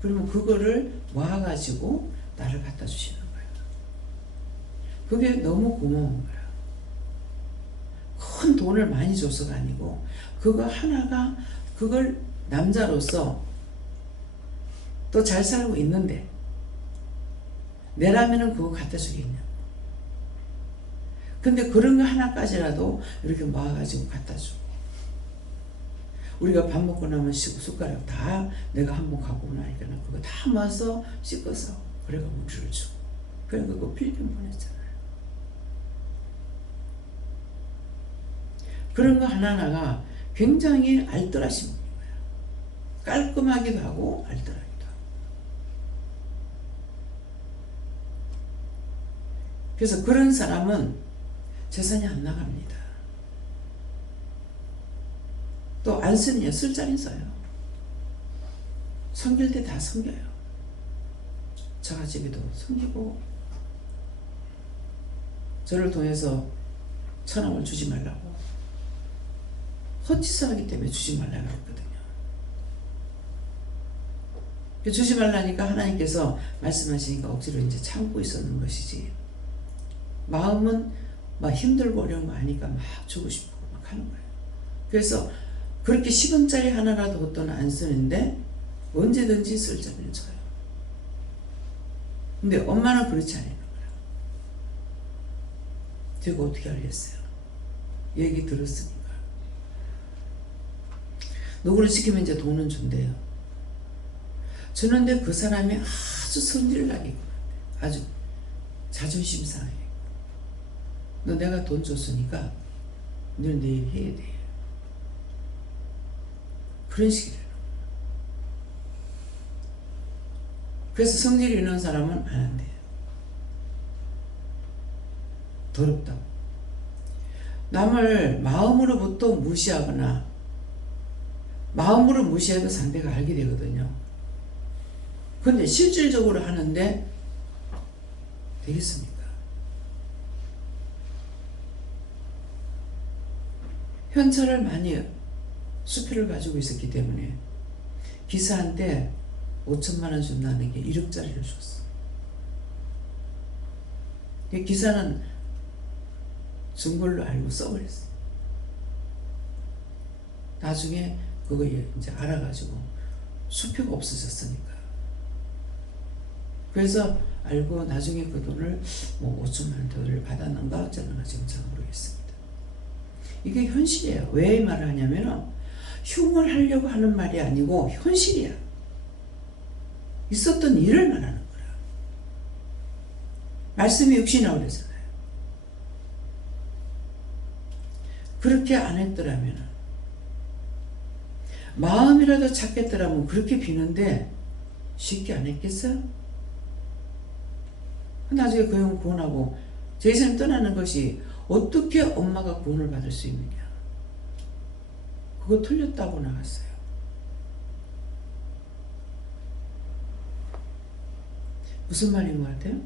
그러면 그거를 모아가지고 나를 갖다 주시는 거야. 그게 너무 고마운 거야. 큰 돈을 많이 줘서가 아니고 그거 하나가 그걸 남자로서 또 잘 살고 있는데 내라면은 그거 갖다 주겠냐. 근데 그런 거 하나까지라도 이렇게 모아가지고 갖다 주고 우리가 밥 먹고 나면 숟가락 다 내가 한번 갖고 나니까 그거 다 모아서 씻어서 그래가 우리를 주고 그래 그거 필리핀 보냈잖아요. 그런 거 하나하나가 굉장히 알뜰하신 분인 거예요. 깔끔하기도 하고 알뜰하기도 하고. 그래서 그런 사람은 재산이 안 나갑니다. 또 안쓰니요 술자리 써요. 섬길 때 다 섬겨요. 저가집에도 섬기고 저를 통해서 1,000원을 주지 말라고 헛짓을 하기 때문에 주지 말라고 했거든요. 주지 말라니까 하나님께서 말씀하시니까 억지로 이제 참고 있었는 것이지 마음은 막 힘들고 어려운 거 아니까 막 주고 싶고 막 하는 거예요. 그래서 그렇게 10원짜리 하나라도 어떤 안 쓰는데 언제든지 쓸 자리를 줘요. 근데 엄마는 그렇지 않은 거예요. 제가 어떻게 알겠어요? 얘기 들었으니까. 누구를 시키면 이제 돈은 준대요. 주는데 그 사람이 아주 성질나게 아주 자존심 상해. 너 내가 돈 줬으니까 너 내일 해야 돼. 그런 식이래요. 그래서 성질이 있는 사람은 안 한대요. 더럽다고. 남을 마음으로부터 무시하거나 마음으로 무시해도 상대가 알게 되거든요. 근데 실질적으로 하는데 되겠습니까? 현찰을 많이 수표를 가지고 있었기 때문에 기사한테 5천만 원 준다는 게 1억짜리를 줬어. 기사는 준 걸로 알고 써버렸어. 나중에 그거 이제 알아가지고 수표가 없어졌으니까. 그래서 알고 나중에 그 돈을 뭐 5천만 원 돈을 받았는가 어쩌는가 지금 잘 모르겠습니다. 이게 현실이에요. 왜 이 말을 하냐면은 흉을 하려고 하는 말이 아니고 현실이야. 있었던 일을 말하는 거야. 말씀이 육신이라고 그러잖아요. 그렇게 안 했더라면 마음이라도 찾겠더라면 그렇게 비는데 쉽게 안 했겠어요? 나중에 그 형 구원하고 제 인생 떠나는 것이 어떻게 엄마가 구원을 받을 수 있느냐. 그거 틀렸다고 나갔어요. 무슨 말인 것 같아요?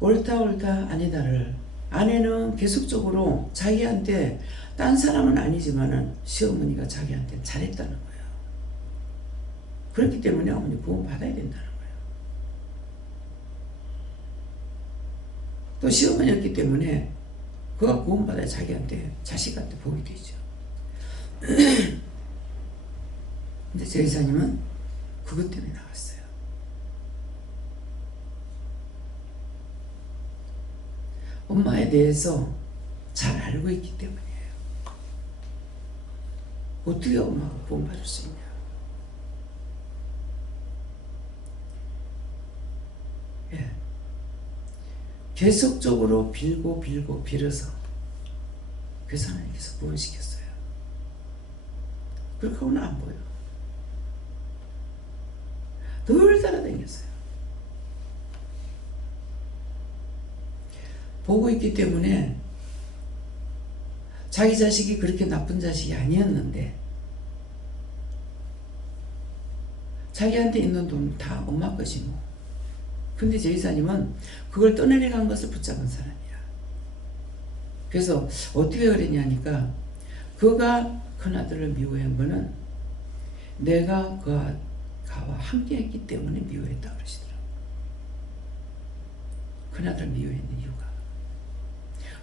옳다 아니다를 아내는 계속적으로 자기한테 딴 사람은 아니지만은 시어머니가 자기한테 잘했다는 거예요. 그렇기 때문에 어머니 구원 받아야 된다는 거예요. 또 시어머니였기 때문에 그가 구원 받아야 자기한테 자식한테 복이 되죠. 근데 제 이사님은 그것 때문에 나갔어요. 엄마에 대해서 잘 알고 있기 때문이에요. 어떻게 엄마가 구원받을 수 있냐. 예. 계속적으로 빌고 빌어서 그래서 하나님께서 구원시켰어요. 그렇게 하고는 안 보여. 늘 따라다녔어요. 보고 있기 때문에 자기 자식이 그렇게 나쁜 자식이 아니었는데 자기한테 있는 돈 다 엄마 것이 뭐. 근데 제 이사님은 그걸 떠내려간 것을 붙잡은 사람이야. 그래서 어떻게 그랬냐니까 그가 큰아들을 미워한 거는 내가 그와 함께했기 때문에 미워했다 그러시더라고요. 큰아들을 미워했는 이유가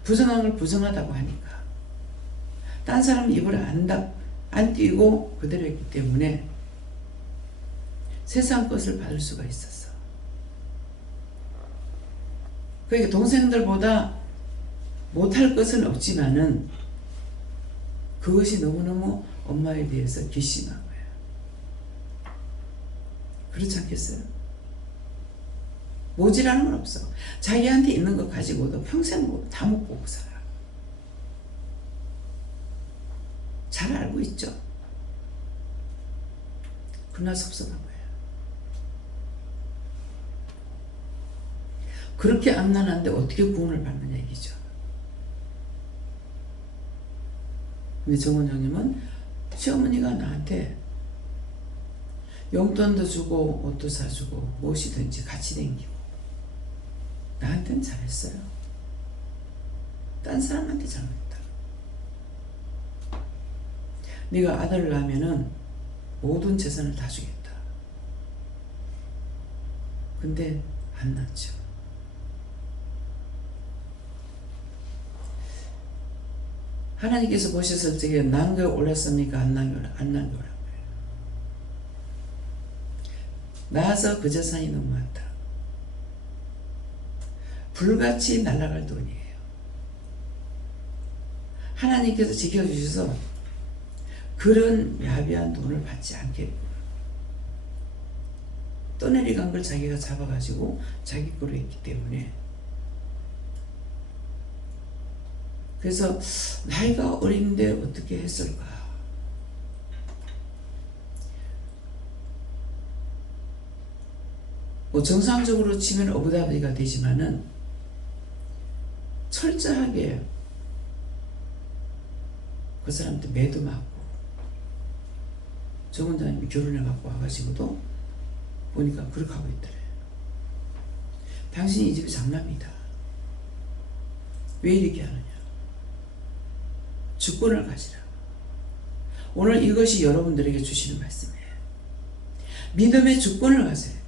부정한 걸 부정하다고 하니까 딴 사람 입을 안 띄고 그대로 했기 때문에 세상 것을 받을 수가 있었어. 그러니까 동생들보다 못할 것은 없지만은 그것이 너무너무 엄마에 대해서 괘씸한 거예요. 그렇지 않겠어요? 모자라는 건 없어. 자기한테 있는 거 가지고도 평생 다 못 보고 살아. 잘 알고 있죠. 그러나 섭섭한 거예요. 그렇게 암난한데 어떻게 구원을 받느냐 얘기죠. 근데 정 원장님은 시어머니가 나한테 용돈도 주고 옷도 사주고 무엇이든지 같이 댕기고 나한테는 잘했어요. 딴 사람한테 잘못했다. 네가 아들을 낳으면은 모든 재산을 다 주겠다. 근데 안 낳죠. 하나님께서 보셨을 적에 난 게 옳았습니까? 안 난 게 옳은 거예요. 낳아서 그 재산이 너무 많다. 불같이 날아갈 돈이에요. 하나님께서 지켜주셔서 그런 야비한 돈을 받지 않겠고 떠내려간 걸 자기가 잡아가지고 자기 거로 했기 때문에 그래서 나이가 어린데 어떻게 했을까? 뭐 정상적으로 치면 어부다비가 되지만은 철저하게 그 사람한테 매도 맞고 정 원장님이 결혼해 갖고 와가지고도 보니까 그렇게 하고 있더래. 당신이 이 집의 장남이다. 왜 이렇게 하느냐? 주권을 가지라. 오늘 이것이 여러분들에게 주시는 말씀이에요. 믿음의 주권을 가져야 돼.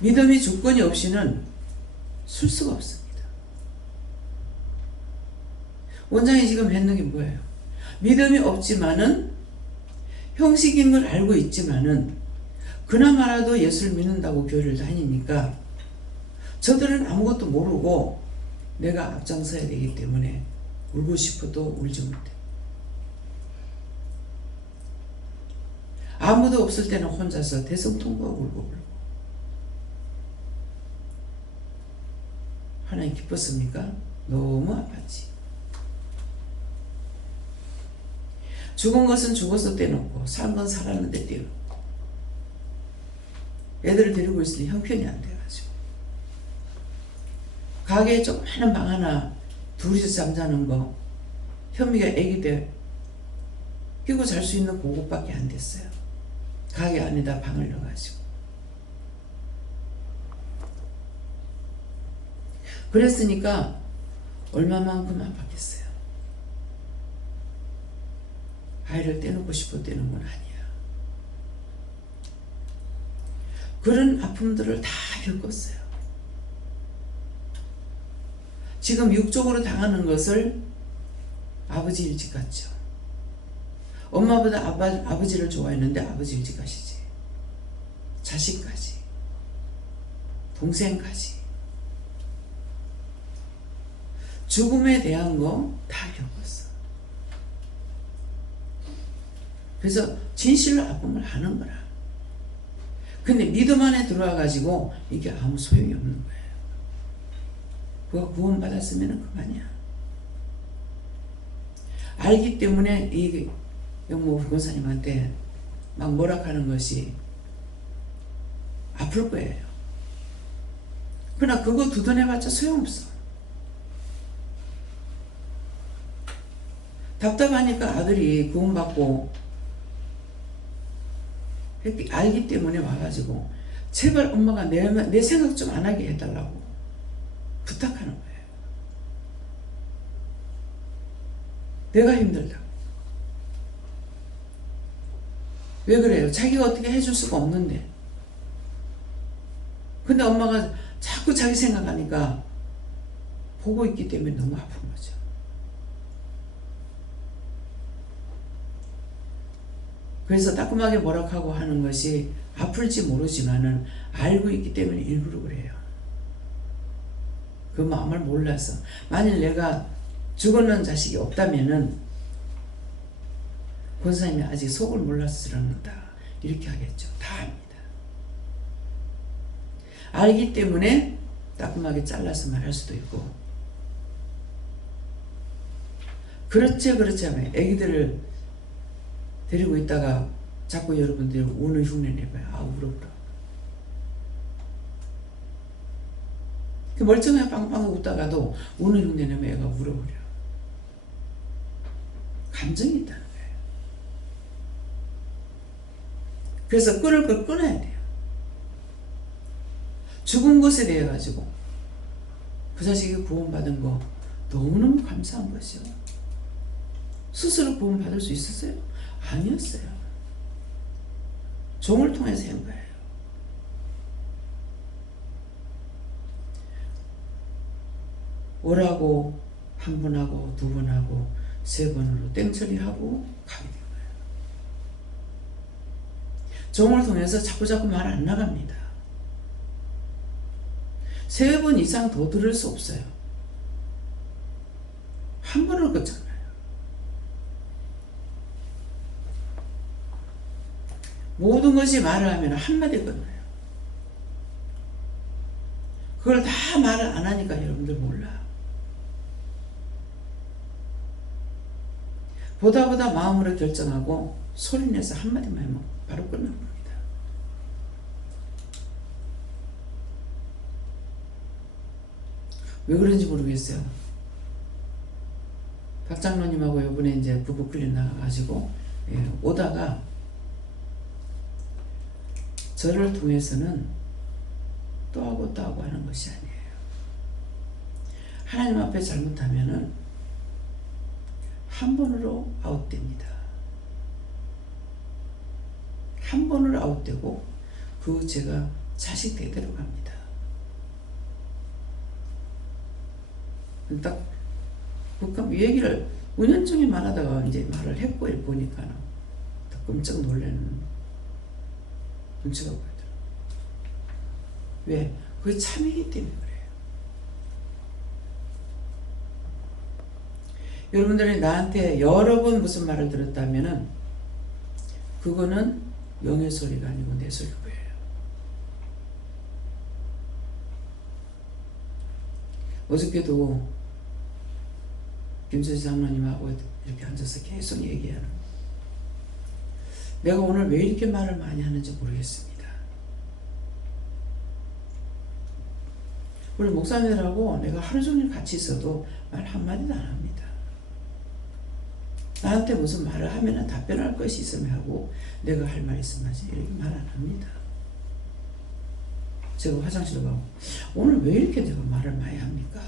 믿음의 주권이 없이는 쓸 수가 없습니다. 원장이 지금 했는 게 뭐예요? 믿음이 없지만은 형식인 걸 알고 있지만은 그나마라도 예수를 믿는다고 교회를 다니니까 저들은 아무것도 모르고 내가 앞장서야 되기 때문에 울고 싶어도 울지 못해. 아무도 없을 때는 혼자서 대성통곡하고 울고. 하나님 기뻤습니까? 너무 아팠지. 죽은 것은 죽어서 떼놓고 산 건 살았는데 떼놓고 애들을 데리고 있으니 형편이 안 돼가지고 가게에 조그마한 방 하나 둘이서 잠자는 거 현미가 애기 때 끼고 잘 수 있는 그것밖에 안 됐어요. 가게 안에다 방을 넣어가지고 그랬으니까 얼마만큼 아팠겠어요. 아이를 떼놓고 싶어 떼는 건 아니야. 그런 아픔들을 다 겪었어요. 지금 육적으로 당하는 것을 아버지 일찍 갔죠. 엄마보다 아버지를 좋아했는데 아버지 일찍 가시지. 자식까지 동생까지 죽음에 대한 거 다 겪었어. 그래서 진실로 아픔을 하는 거라. 근데 믿음 안에 들어와 가지고 이게 아무 소용이 없는 거예요. 그거 구원받았으면 그만이야. 알기 때문에 이 영모 권사님한테 막 뭐라 하는 것이 아플 거예요. 그러나 그거 두둔해봤자 소용없어. 답답하니까 아들이 구원받고 알기 때문에 와가지고 제발 엄마가 내 생각 좀 안 하게 해달라고. 부탁하는 거예요. 내가 힘들다고. 왜 그래요? 자기가 어떻게 해줄 수가 없는데. 근데 엄마가 자꾸 자기 생각하니까 보고 있기 때문에 너무 아픈 거죠. 그래서 따끔하게 뭐라고 하는 것이 아플지 모르지만은 알고 있기 때문에 일부러 그래요. 그 마음을 몰라서. 만일 내가 죽어놓은 자식이 없다면은 권사님이 아직 속을 몰라서 저러는다 이렇게 하겠죠. 다 압니다. 알기 때문에 따끔하게 잘라서 말할 수도 있고. 그렇지 그렇지 하면 애기들을 데리고 있다가 자꾸 여러분들이 우는 흉내 내봐요. 아 울어보라. 멀쩡하게 빵빵 웃다가도 우는 흉내 내면 애가 울어버려. 감정이 있다는 거예요. 그래서 끊을 걸 끊어야 돼요. 죽은 것에 대해 가지고 그 자식이 구원받은 거 너무너무 감사한 것이요. 스스로 구원받을 수 있었어요? 아니었어요. 종을 통해서 한 거예요. 오라고 한 번 하고 두 번 하고 세 번으로 땡처리하고 가게 된 거예요. 종을 통해서 자꾸자꾸 말 안 나갑니다. 세 번 이상 더 들을 수 없어요. 한 번을 끊잖아요. 모든 것이 말을 하면 한마디 끊어요. 그걸 다 말을 안 하니까 여러분들 몰라. 보다 마음으로 결정하고 소리내서 한마디만 하면 바로 끝납니다. 왜 그런지 모르겠어요. 박 장로님하고 이번에 이제 부부 클립 나가가지고 오다가 저를 통해서는 또 하고 하는 것이 아니에요. 하나님 앞에 잘못하면은 한 번으로 아웃됩니다. 한 번으로 아웃되고 그 제가 자식 대대로 갑니다. 딱 그 얘기를 은연중에 말하다가 이제 말을 했고 보니까 깜짝 놀라는 눈치가 보이더라고요. 왜? 그게 참이기 때문에 그래요. 여러분들이 나한테 여러 번 무슨 말을 들었다면은 그거는 영의 소리가 아니고 내 소리일 거예요. 어저께도 김선지 장로님하고 이렇게 앉아서 계속 얘기하는, 내가 오늘 왜 이렇게 말을 많이 하는지 모르겠습니다. 우리 목사님들하고 내가 하루 종일 같이 있어도 말 한마디도 안 합니다. 나한테 무슨 말을 하면 답변할 것이 있으면 하고 내가 할 말 있으면 하지 이렇게 말 안 합니다. 제가 화장실 가고 오늘 왜 이렇게 내가 말을 많이 합니까?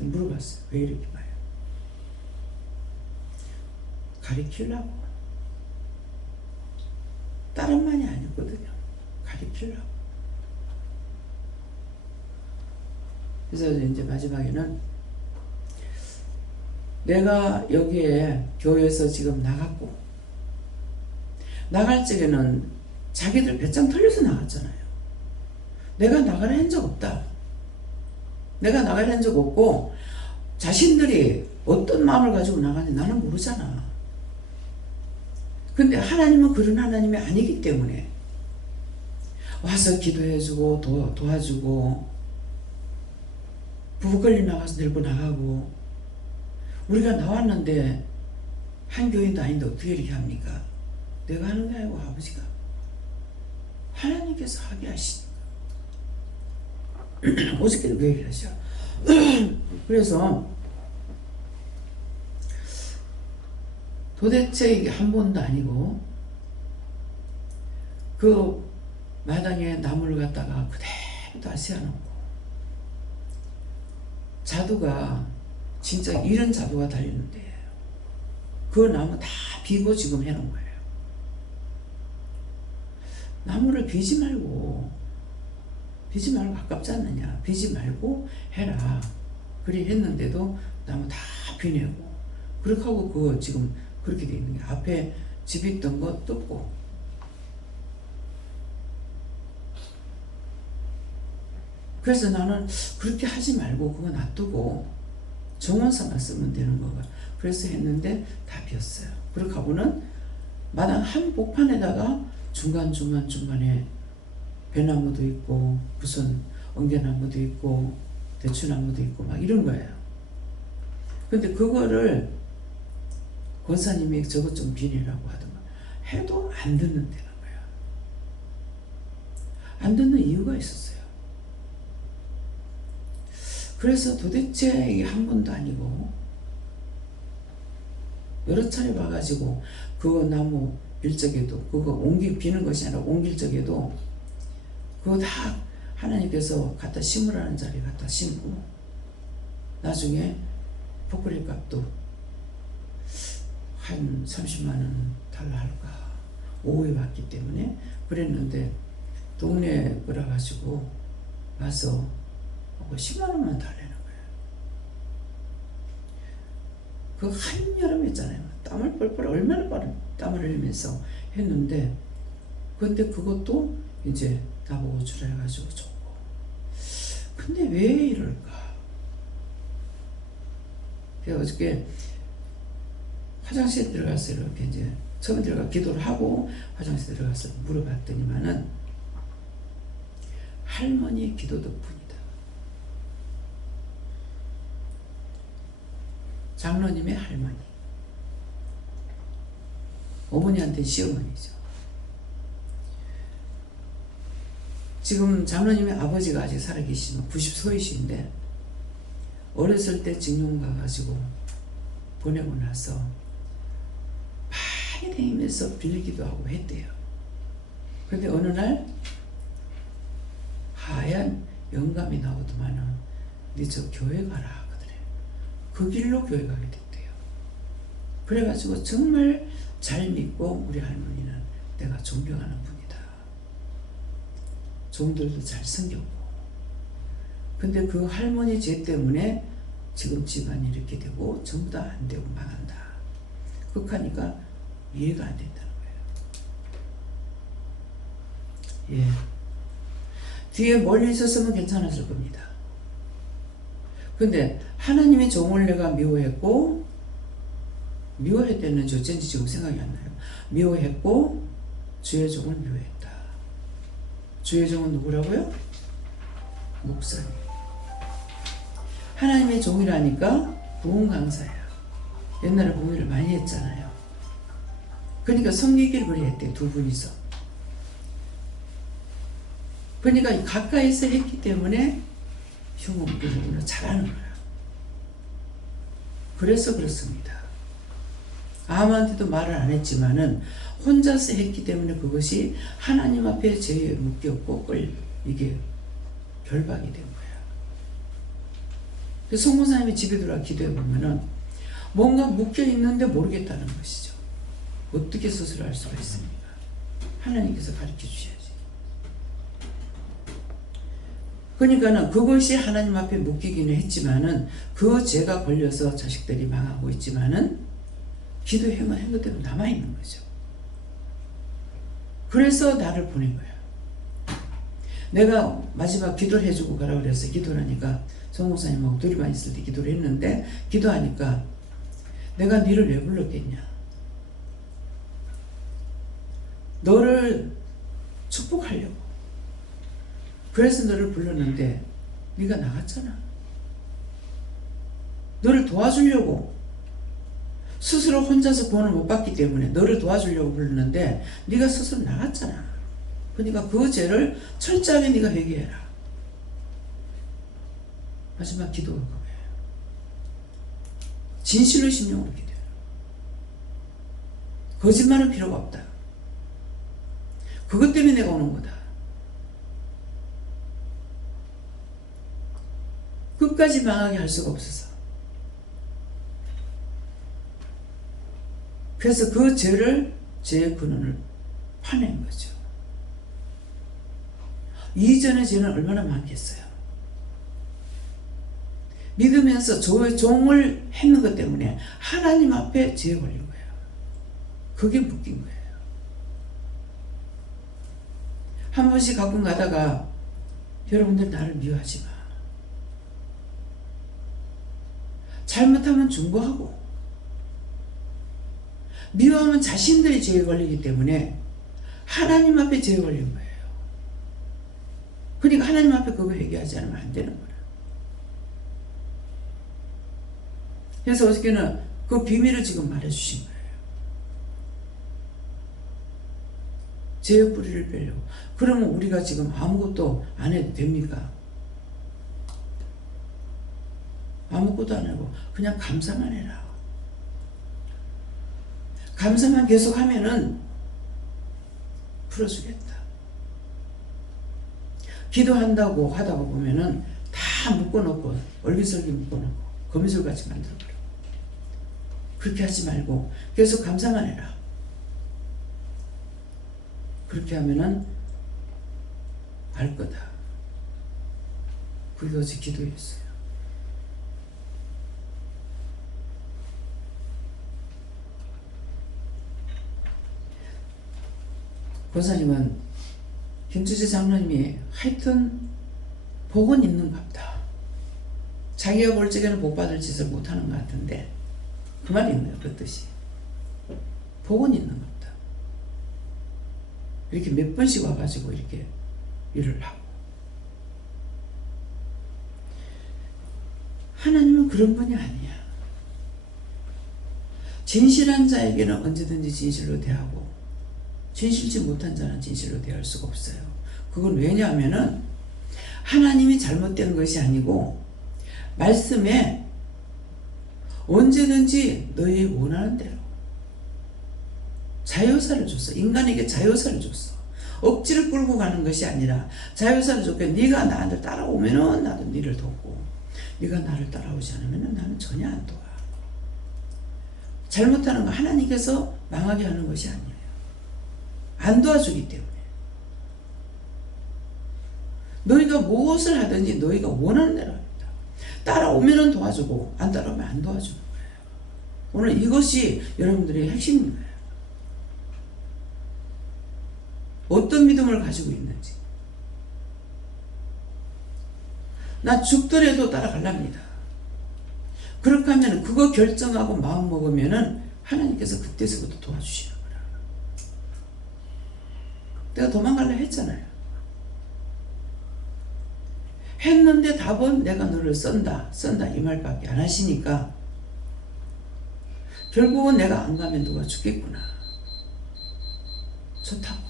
물어봤어요. 왜 이렇게 많이? 가리키려고. 다른 말이 아니거든요. 가리키려고. 그래서 이제 마지막에는 내가 여기에 교회에서 지금 나갔고, 나갈 적에는 자기들 배짱 털려서 나갔잖아요. 내가 나가라 한 적 없다. 내가 나가라 한 적 없고, 자신들이 어떤 마음을 가지고 나가는지 나는 모르잖아. 근데 하나님은 그런 하나님이 아니기 때문에 와서 기도해주고 도와주고 부부걸리 나가서 들고 나가고, 우리가 나왔는데 한 교인도 아닌데 어떻게 이렇게 합니까? 내가 하는 게 아니고 아버지가, 하나님께서 하게 하시니까. 어저께도 그 얘기를 하셔. 그래서 도대체 이게 한 번도 아니고 그 마당에 나무를 갖다가 그대로 다 세워놓고 자두가 진짜 이런 자두가 달리는데 그 나무 다 비고 지금 해놓은 거예요. 나무를 비지 말고 아깝지 않느냐, 비지 말고 해라. 그리 했는데도 나무 다 비내고 그렇게 하고 그거 지금 그렇게 돼 있는 게 앞에 집 있던 거 뜯고 그래서 나는 그렇게 하지 말고 그거 놔두고 정원사만 쓰면 되는 거가 그래서 했는데 다 비었어요. 그렇게 하고는 마당 한 복판에다가 중간에 배나무도 있고 무슨 엉겨나무도 있고 대추나무도 있고 막 이런 거예요. 근데 그거를 권사님이 저것 좀 비내라고 하더만 해도 안 듣는다는 거예요. 안 듣는 이유가 있었어요. 그래서 도대체 이게 한 번도 아니고 여러 차례 봐가지고 그거 나무 빌 적에도 그거 비는 것이 아니라 옮길 적에도 그거 다 하나님께서 갖다 심으라는 자리에 갖다 심고 나중에 포크레 값도 한 30만 원 달라 할까 오후에 받기 때문에 그랬는데 동네 거라 가지고 와서 10만 원만 달라는 거예요. 그 한여름 있잖아요. 땀을 뻘뻘 얼마나 땀을 흘리면서 했는데 근데 그것도 이제 나보고 주라 해가지고 줬고 근데 왜 이럴까? 그래서 어저께 화장실에 들어가서 이렇게 이제 처음에 들어가 기도를 하고 화장실에 들어가서 물어봤더니만은 할머니의 기도 덕분이다. 장로님의 할머니. 어머니한테 시어머니죠. 지금 장로님의 아버지가 아직 살아계시면 90세이신데 어렸을 때 직용 가가지고 보내고 나서 많이 다니면서 빌기도 하고 했대요. 그런데 어느 날 하얀 영감이 나오더만은 네 저 교회 가라 하거든요. 그 길로 교회 가게 됐대요. 그래가지고 정말 잘 믿고 우리 할머니는 내가 존경하는 분이다. 종들도 잘 섬겼고. 근데 그 할머니 죄 때문에 지금 집안이 이렇게 되고 전부 다 안 되고 망한다. 그렇게 하니까 이해가 안 된다는 거예요. 예. 뒤에 멀리 있었으면 괜찮았을 겁니다. 근데 하나님의 종을 내가 미워했고 미워했댔는지 어쩐지 지금 생각이 안 나요. 미워했고 주의 종을 미워했다. 주의 종은 누구라고요? 목사님. 하나님의 종이라니까 부흥 강사야. 옛날에 공유를 많이 했잖아요. 그러니까 섬기기를 그리 했대, 두 분이서. 그러니까 가까이서 했기 때문에 흉음기름으로 잘하는 거야. 그래서 그렇습니다. 아무한테도 말을 안 했지만은 혼자서 했기 때문에 그것이 하나님 앞에 죄에 묶였고 이게 결박이 된 거야. 그래서 성모사님이 집에 들어와 기도해 보면은 뭔가 묶여 있는데 모르겠다는 것이죠. 어떻게 스스로 할 수가 있습니까? 하나님께서 가르쳐 주셔야지. 그러니까는 그것이 하나님 앞에 묶이기는 했지만은 그 죄가 걸려서 자식들이 망하고 있지만은 기도해만 한 것대로 남아있는 거죠. 그래서 나를 보낸 거야. 내가 마지막 기도를 해주고 가라 그래서 기도를 하니까 성목사님하고 둘이만 있을 때 기도를 했는데 기도하니까 내가 너를 왜 불렀겠냐. 너를 축복하려고. 그래서 너를 불렀는데 네가 나갔잖아. 너를 도와주려고. 스스로 혼자서 본을 못 받기 때문에 너를 도와주려고 불렀는데 네가 스스로 나갔잖아. 그러니까 그 죄를 철저하게 네가 회개해라. 마지막 기도가 그거예요. 진실로 심령으로 기도해라. 거짓말은 필요가 없다. 그것 때문에 내가 오는 거다. 끝까지 망하게 할 수가 없어서. 그래서 그 죄의 근원을 파낸 거죠. 이전의 죄는 얼마나 많겠어요. 믿으면서 종을 했는 것 때문에 하나님 앞에 죄에 걸린 거예요. 그게 묶인 거예요. 한 번씩 가끔 가다가 여러분들 나를 미워하지 마. 잘못하면 중보하고, 미워하면 자신들이 죄에 걸리기 때문에 하나님 앞에 죄에 걸린 거예요. 그러니까 하나님 앞에 그거 회개하지 않으면 안 되는 거예요. 그래서 어저께는 그 비밀을 지금 말해주신 거예요. 죄의 뿌리를 빼려고. 그러면 우리가 지금 아무것도 안 해도 됩니까? 아무것도 안 하고 그냥 감사만 해라. 감사만 계속 하면은 풀어주겠다. 기도한다고 하다가 보면은 다 묶어놓고 얼기설기 묶어놓고 거미줄같이 만들어버려. 그렇게 하지 말고 계속 감사만 해라. 그렇게 하면은 알 거다. 그게 어제 기도였어요. 권사님은 김주재 장로님이 하여튼 복은 있는갑다. 자기가 볼 적에는 복 받을 짓을 못하는 것 같은데 그 말이 있네요. 그 뜻이. 복은 있는갑다. 이렇게 몇 번씩 와가지고 이렇게 일을 하고. 하나님은 그런 분이 아니야. 진실한 자에게는 언제든지 진실로 대하고 진실치 못한 자는 진실로 대할 수가 없어요. 그건 왜냐하면은 하나님이 잘못된 것이 아니고 말씀에 언제든지 너희 원하는 대로 자유사를 줬어. 인간에게 자유사를 줬어. 억지를 끌고 가는 것이 아니라 자유사를 줬고, 네가 나한테 따라오면은 나도 너를 돕고, 네가 나를 따라오지 않으면은 나는 전혀 안 도와. 잘못하는 거 하나님께서 망하게 하는 것이 아니에요. 안 도와주기 때문에. 너희가 무엇을 하든지 너희가 원하는 대로 합니다. 따라오면은 도와주고 안 따라오면 안 도와주는 거예요. 오늘 이것이 여러분들의 핵심인 거예요. 어떤 믿음을 가지고 있는지. 나 죽더라도 따라가랍니다. 그렇게 하면 그거 결정하고 마음 먹으면은 하나님께서 그때서부터 도와주시는 거라. 내가 도망가려 했잖아요. 했는데 답은 내가 너를 썬다 이 말밖에 안 하시니까 결국은 내가 안 가면 누가 죽겠구나. 좋다고.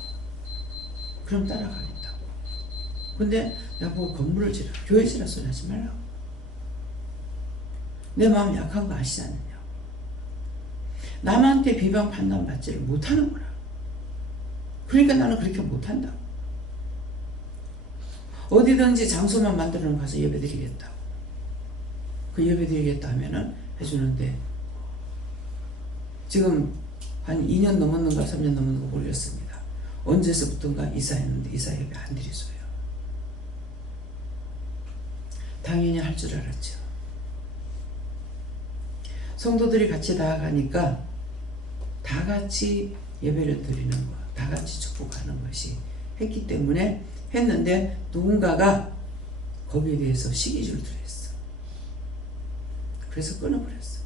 그럼 따라가겠다고. 근데 나보고 건물을 지라, 교회 지라 소리 하지 말라고. 내 마음 약한 거 아시지 않느냐고. 남한테 비방 판단 받지를 못하는 거라. 그러니까 나는 그렇게 못한다고. 어디든지 장소만 만들어 놓고 가서 예배 드리겠다고. 그 예배 드리겠다 하면은 해주는데, 지금 한 2년 넘었는가 3년 넘었는가 모르겠습니다. 언제서부턴가 이사했는데 이사 예배 안 드리소요. 당연히 할 줄 알았죠. 성도들이 같이 나아가니까 다 같이 예배를 드리는 것, 다 같이 축복하는 것이 했기 때문에 했는데 누군가가 거기에 대해서 시기줄을 했어. 그래서 끊어버렸어.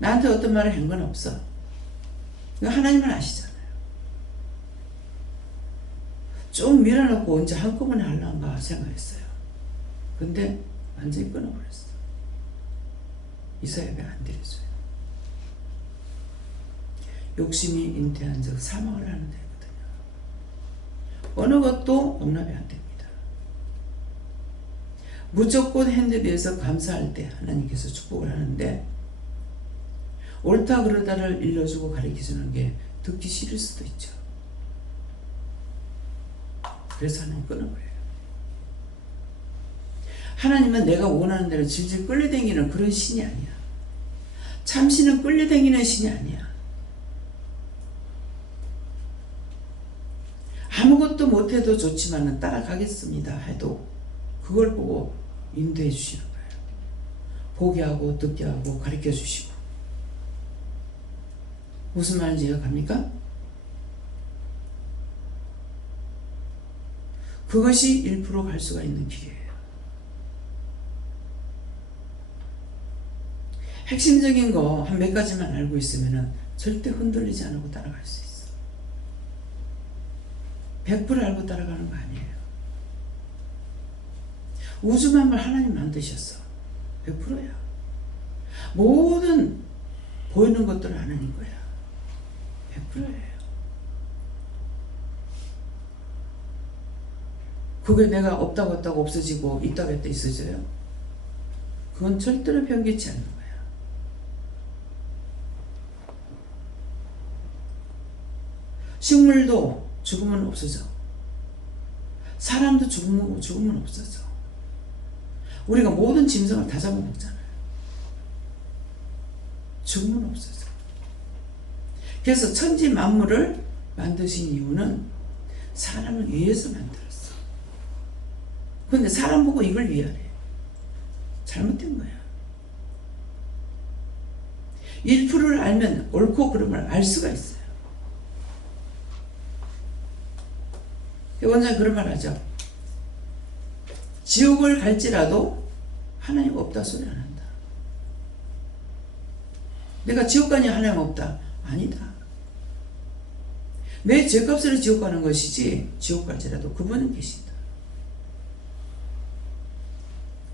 나한테 어떤 말을 한 건 없어. 이거 하나님은 아시잖아요. 좀 밀어놓고 언제 한꺼번에 하려는가 생각했어요. 근데 완전히 끊어버렸어. 이사 예배 안 드렸어요. 욕심이 잉태한 즉 사망을 하는 데거든요. 어느 것도 용납이 안 됩니다. 무조건 핸드에 대해서 감사할 때 하나님께서 축복을 하는데, 옳다 그러다를 일러주고 가르쳐주는 게 듣기 싫을 수도 있죠. 그래서 하나님 끊어버려요. 하나님은 내가 원하는 대로 질질 끌려다니는 그런 신이 아니야. 참신은 끌려다니는 신이 아니야. 아무것도 못해도 좋지만 따라가겠습니다 해도 그걸 보고 인도해 주시는 거예요. 보게 하고 듣게 하고 가르쳐 주시고. 무슨 말인지 이해갑니까? 그것이 1% 갈 수가 있는 길이에요. 핵심적인 거 한 몇 가지만 알고 있으면 절대 흔들리지 않고 따라갈 수 있어. 100% 알고 따라가는 거 아니에요. 우주만물 하나님 만드셨어. 100%야. 모든 보이는 것들은 하나님 거야. 100%예요. 그게 내가 없다고 했다고 없어지고 있다고 했다 있어져요? 그건 절대로 변개치 않는 거야. 식물도 죽으면 없어져. 사람도 죽으면 없어져. 우리가 모든 짐승을 다 잡아먹잖아요. 죽으면 없어져. 그래서 천지 만물을 만드신 이유는 사람을 위해서 만들었어. 근데 사람 보고 이걸 위하래. 잘못된 거야. 1%를 알면 옳고 그름을 알 수가 있어요. 원장이 그런 말 하죠. 지옥을 갈지라도 하나님 없다 소리 안 한다. 내가 지옥 가니 하나님 없다. 아니다. 내 죄값으로 지옥 가는 것이지 지옥 갈지라도 그분은 계신다.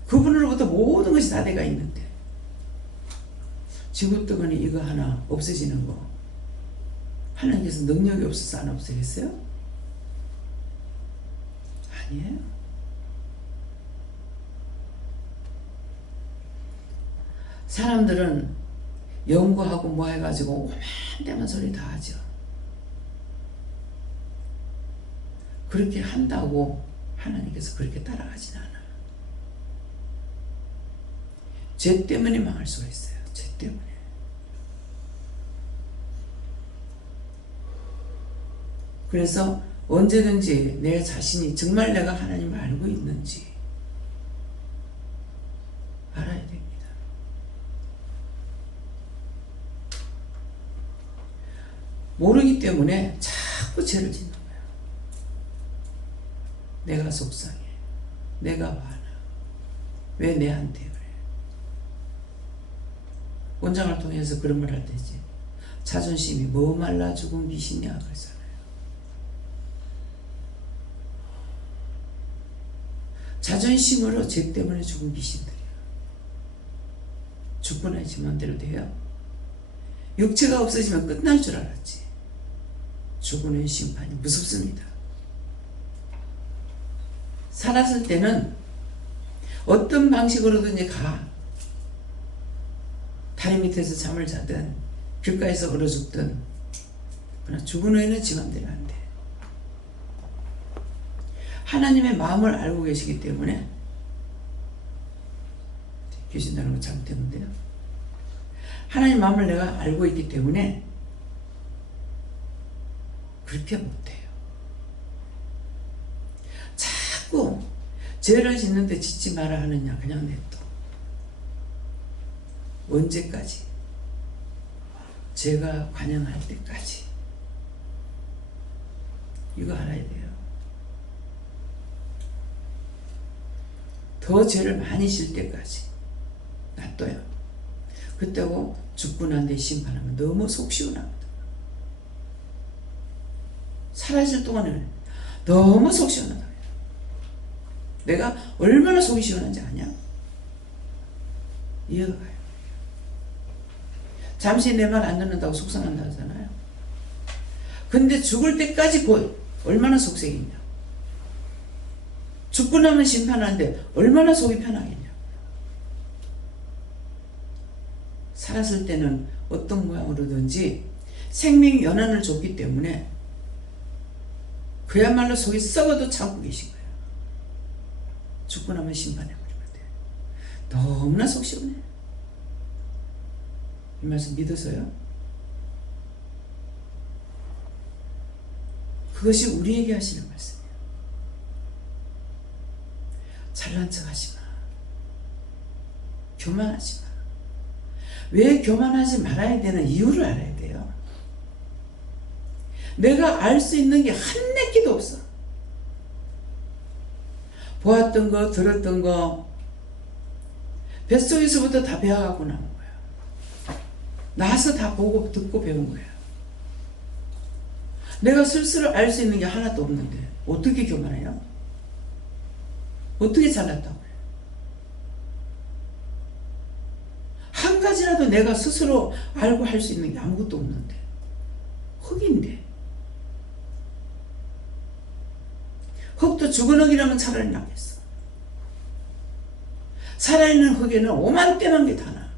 그분으로부터 모든 것이 다 내가 있는데 지구뜨거니 이거 하나 없어지는 거 하나님께서 능력이 없어서 안 없애겠어요? 아니에요. 사람들은 연구하고 뭐 해가지고 오만 데만 소리 다 하죠. 그렇게 한다고 하나님께서 그렇게 따라가진 않아. 죄 때문에 망할 수가 있어요. 죄 때문에. 그래서 언제든지 내 자신이 정말 내가 하나님을 알고 있는지 알아야 됩니다. 모르기 때문에 자꾸 죄를 짓는 거야. 내가 속상해. 내가 화나. 왜 내한테 그래? 원장을 통해서 그런 말 할 때지. 자존심이 뭐 말라 죽은 빛이냐 그러잖아요. 자존심으로 죄 때문에 죽은 귀신들이야. 죽고 나지 마음대로 돼요? 육체가 없어지면 끝날 줄 알았지. 죽음의 심판이 무섭습니다. 살았을 때는 어떤 방식으로든지 가. 다리 밑에서 잠을 자든 길가에서 얼어 죽든 그러나 죽은 후에는 지 맘대로 안 돼. 하나님의 마음을 알고 계시기 때문에 계신다는 건 잘못했는데요. 하나님 마음을 내가 알고 있기 때문에 그렇게 못해요. 자꾸 죄를 짓는데 짓지 마라 하느냐. 그냥 냅둬. 언제까지? 죄가 관영할 때까지. 이거 알아야 돼요. 더 죄를 많이 질 때까지 놔둬요. 그때고 죽고 난 뒤에 심판하면 너무 속 시원하거든. 살아있을 동안에는 너무 속 시원하다. 내가 얼마나 속이 시원한지 아냐? 이해가 가요. 잠시 내 말 안 듣는다고 속상한다 하잖아요. 근데 죽을 때까지 얼마나 속색이냐. 죽고 나면 심판하는데 얼마나 속이 편하겠냐. 살았을 때는 어떤 모양으로든지 생명 연한을 줬기 때문에 그야말로 속이 썩어도 참고 계신 거예요. 죽고 나면 심판해버리면 돼요. 너무나 속 시원해. 이 말씀 믿으세요? 그것이 우리에게 하시는 말씀이에요. 잘난 척 하지 마. 교만하지 마. 왜 교만하지 말아야 되는 이유를 알아야 돼요. 내가 알 수 있는 게 한 내끼도 없어. 보았던 거, 들었던 거, 뱃속에서부터 다 배워갖고 나온 거야. 나서 다 보고 듣고 배운 거야. 내가 스스로 알 수 있는 게 하나도 없는데 어떻게 교만해요? 어떻게 잘났다고 해요? 한 가지라도 내가 스스로 알고 할 수 있는 게 아무것도 없는데 흙인데 흙도 죽은 흙이라면 차라리 낫겠어. 살아있는 흙에는 오만때만 게 다 나.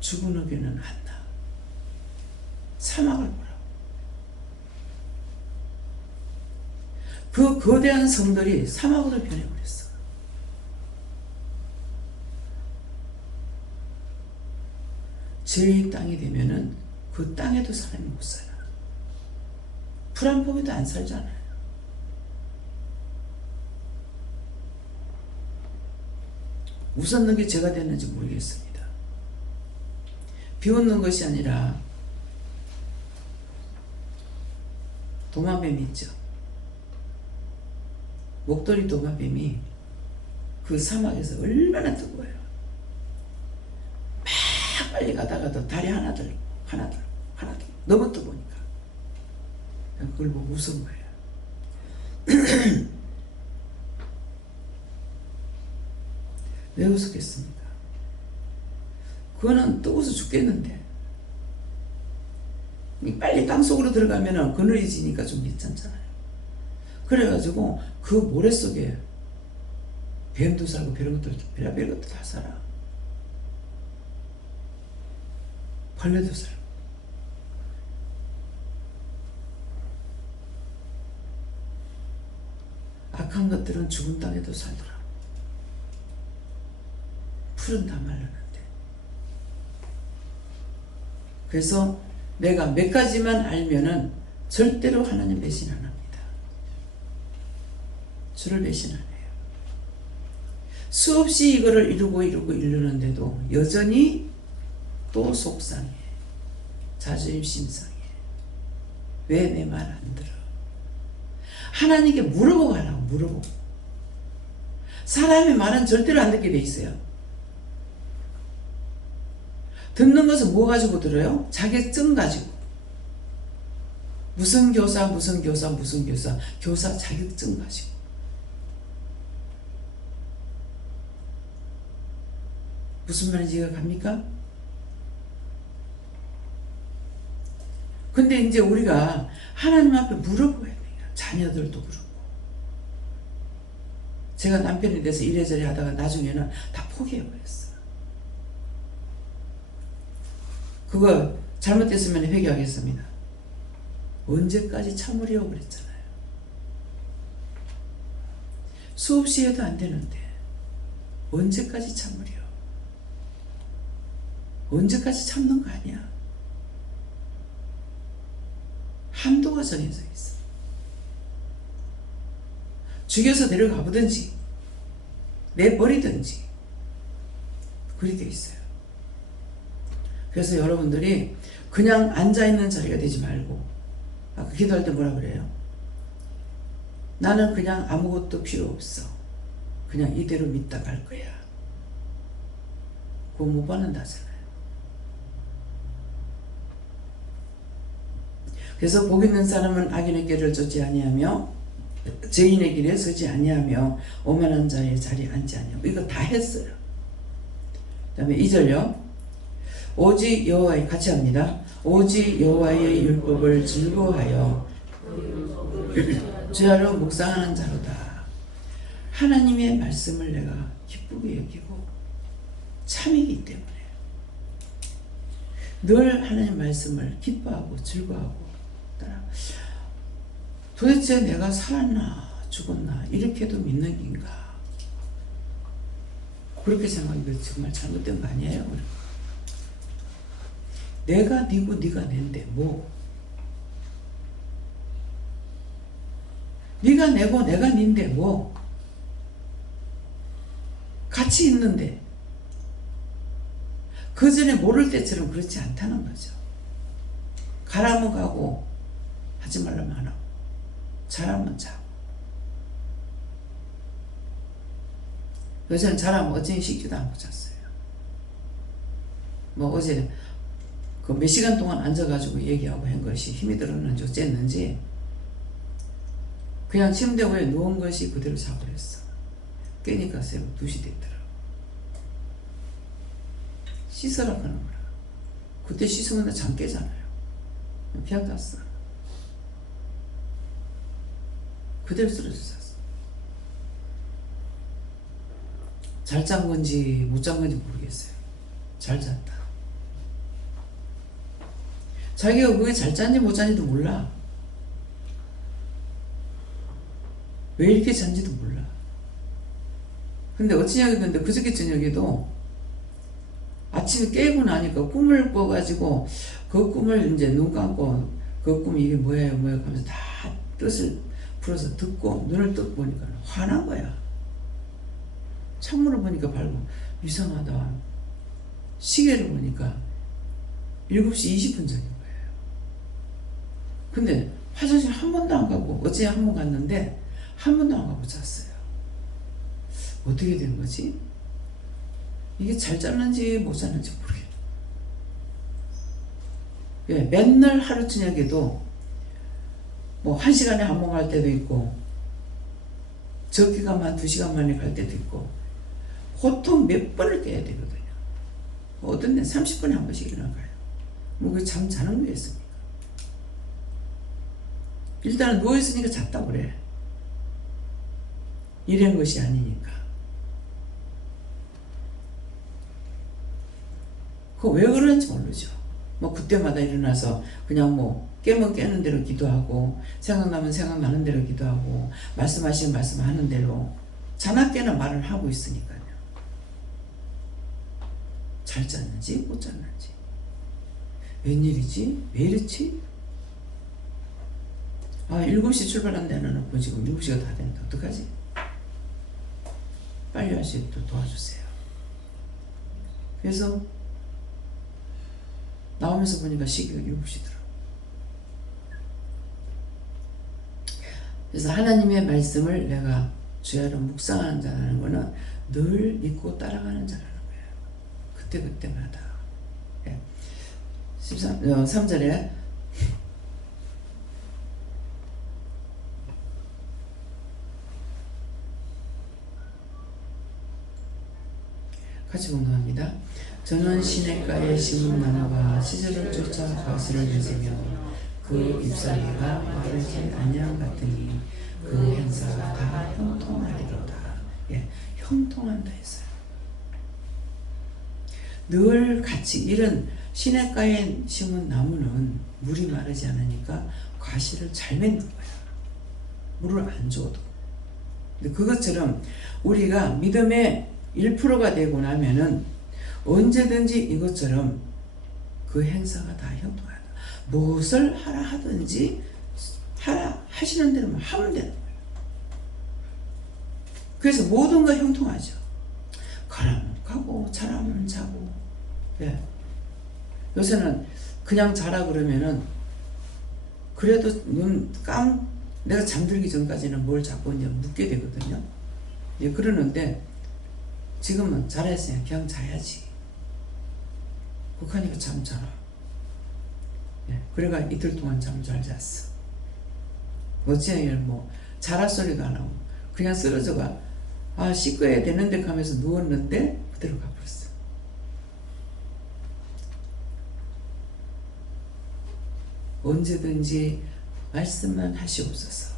죽은 흙에는 안 나. 사막을 보라고. 그 거대한 성들이 사막으로 변해버렸어. 죄의 땅이 되면은 그 땅에도 사람이 못 살아. 풀 한 포기도 안 살잖아요. 웃었는 게 죄가 됐는지 모르겠습니다. 비웃는 것이 아니라 도마뱀 있죠. 목도리 도마뱀이 그 사막에서 얼마나 뜨거워요. 막 빨리 가다가도 다리 하나 들고 하나 들고 하나 들고 너무 뜨거우니까 그걸 보고 웃은 거예요. 왜 웃었겠습니까? 그거는 뜨거워서 죽겠는데 빨리 땅속으로 들어가면 그늘이지니까 좀 괜찮잖아요. 그래가지고 그 모래 속에 뱀도 살고 별의별 것도 다 살아. 벌레도 살고. 악한 것들은 죽은 땅에도 살더라. 풀은 다 말랐는데. 그래서 내가 몇 가지만 알면은 절대로 하나님 배신 안 합니다. 주를 배신 안 해요. 수없이 이거를 이루는데도 여전히 또 속상해. 자존심 상해. 왜 내 말 안 들어? 하나님께 물어보고 하라고. 물어보고. 사람의 말은 절대로 안 듣게 돼 있어요. 듣는 것은 뭐 가지고 들어요? 자격증 가지고. 무슨 교사 교사 자격증 가지고. 무슨 말인지 이해가 갑니까? 근데 이제 우리가 하나님 앞에 물어봐야 돼요. 자녀들도 그렇고. 제가 남편에 대해서 이래저래 하다가 나중에는 다 포기해버렸어요. 그거 잘못됐으면 회개하겠습니다. 언제까지 참으려고 그랬잖아요. 수없이 해도 안 되는데 언제까지 참으려? 언제까지 참는 거 아니야? 한도가 정해져 있어. 죽여서 데려가 보든지 내버리든지 그리 돼 있어요. 그래서 여러분들이 그냥 앉아있는 자리가 되지 말고, 아까 기도할 때 뭐라 그래요? 나는 그냥 아무것도 필요 없어. 그냥 이대로 믿다 갈 거야. 그거 못 받는다잖아요. 그래서 복 있는 사람은 악인의 길을 쫓지 아니하며 죄인의 길에 서지 아니하며 오만한 자의 자리에 앉지 아니하며, 이거 다 했어요. 그 다음에 2절요. 오직 여호와의, 같이 합니다. 오직 여호와의 율법을 즐거워하여 죄하러 묵상하는 자로다. 하나님의 말씀을 내가 기쁘게 여기고 참이기 때문에 늘 하나님 말씀을 기뻐하고 즐거워하고 따라. 도대체 내가 살았나 죽었나 이렇게도 믿는 긴가? 그렇게 생각하면 정말 잘못된 거 아니에요? 내가 니고 니가 낸데 뭐? 니가 내고 내가 닌데 뭐? 같이 있는데 그 전에 모를 때처럼 그렇지 않다는 거죠. 가라면 가고 하지 말라면 안 하고 잘하면 자고. 요새는 잘하면 어제는 씻지도 않고 잤어요. 뭐 어제 그 몇 시간 동안 앉아가지고 얘기하고 한 것이 힘이 들었는지 어쨌는지 그냥 침대 위에 누운 것이 그대로 자버렸어. 깨니까 새벽 2시 됐더라. 씻으라 하는 거라. 그때 씻으면 나 잠 깨잖아요. 그냥 잤어. 그대로 쓰러져 잤어. 잘 잔 건지 못 잔 건지 모르겠어요. 잘 잤다. 자기가 그게 잘 잤는지 못 잤는지도 몰라. 왜 이렇게 잔지도 몰라. 근데 어찌냐고 근데 그저께 저녁에도 아침에 깨고 나니까 꿈을 꿔가지고 그 꿈을 이제 눈 감고 그 꿈이 이게 뭐예요 뭐예요 하면서 다 뜻을 풀어서 듣고 눈을 뜨고 보니까 화난 거야. 창문을 보니까 밝고 이상하다. 시계를 보니까 7시 20분 전인 거예요. 근데 화장실 한 번도 안 가고 어제 한 번 갔는데 한 번도 안 가고 잤어요. 어떻게 된 거지? 이게 잘 잤는지 못 잤는지 모르겠어요. 예, 맨날 하루 저녁에도 뭐 1시간에 한 번 갈 때도 있고 적게 가면 2시간 만에 갈 때도 있고 보통 몇 번을 깨야 되거든요. 어떤 데는 30분에 한 번씩 일어나가요. 뭐 그 잠 자는 거였습니까? 일단은 누워있으니까 잤다고 그래. 이런 것이 아니니까. 그거 왜 그런지 모르죠. 뭐 그때마다 일어나서 그냥 뭐 깨면 깨는 대로 기도하고 생각나면 생각나는 대로 기도하고 말씀하시면 말씀하는 대로 자나 깨나 말을 하고 있으니까요. 잘 잤는지 못 잤는지 웬일이지? 왜 이렇지? 7시 출발한 데는 없고 지금 7시가 다 됐는데 어떡하지? 빨리 할 수 있도록 도와주세요. 그래서 나오면서 보니까 시기가 7시더라고요. 그래서 하나님의 말씀을 내가 주야로 묵상하는 자라는 거는 늘 믿고 따라가는 자라는 거예요. 그때마다. 3절에 같이 공동합니다. 저는 시냇가에 심은 나무가 시절을 쫓아 과실을 맺으며 그 잎사귀가 마르지 아니함 같으니 그 행사가 다 형통하리로다. 예, 형통한다 했어요. 늘 같이 이런 시냇가에 심은 나무는 물이 마르지 않으니까 과실을 잘 맺는 거야. 물을 안 줘도. 근데 그것처럼 우리가 믿음의 1%가 되고 나면은 언제든지 이것처럼 그 행사가 다 형통하다. 무엇을 하라 하든지 하라 하시는 대로만 하면 되는 거예요. 그래서 모든 거 형통하죠. 가라면 가고 자라면 자고. 예. 요새는 그냥 자라 그러면은 그래도 내가 잠들기 전까지는 뭘 자꾸 이제 묻게 되거든요. 예, 그러는데 지금은 잘했으니까 그냥 자야지. 그러니까 잠 자라. 예, 그래가 이틀 동안 잠을 잘 잤어. 어찌하여 뭐 자라 소리가 안 나고 그냥 쓰러져가 씻어야 되는데 하면서 누웠는데 그대로 가버렸어. 언제든지 말씀만 하시옵소서.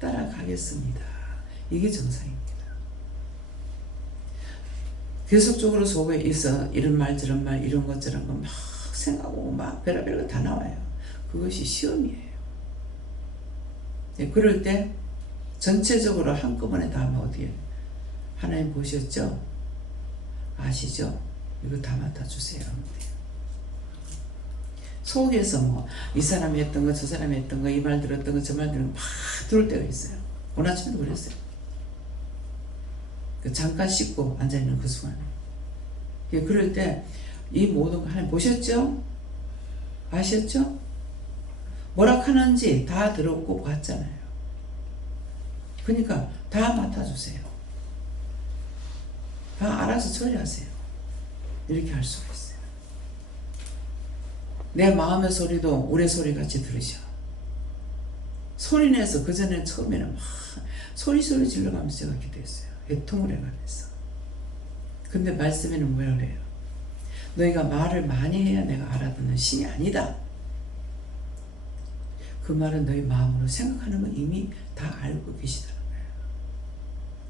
따라가겠습니다. 이게 정상입니다. 계속적으로 속에 있어 이런 말 저런 말 이런 것 저런 거 막 생각하고 막 별의별 거 다 나와요. 그것이 시험이에요. 네, 그럴 때 전체적으로 한꺼번에 다 하면 어떻게 하나님 보셨죠? 아시죠? 이거 다 맡아주세요. 속에서 뭐 이 사람이 했던 거 저 사람이 했던 거 이 말 들었던 거 저 말 들은 거 막 들을 때가 있어요. 오늘 아침에도 그랬어요. 잠깐 씻고 앉아있는 그 순간에 그럴 때 이 모든 거 하나님 보셨죠? 아셨죠? 뭐라 하는지 다 들었고 봤잖아요. 그러니까 다 맡아주세요. 다 알아서 처리하세요. 이렇게 할 수가 있어요. 내 마음의 소리도 우리 소리 같이 들으셔. 소리내서 그전에 처음에는 막 소리 질러가면서 제가 기도했어요. 애통을 해가면서. 근데 말씀에는 뭐라 그래요? 너희가 말을 많이 해야 내가 알아듣는 신이 아니다. 그 말은 너희 마음으로 생각하는 건 이미 다 알고 계시다는 거예요.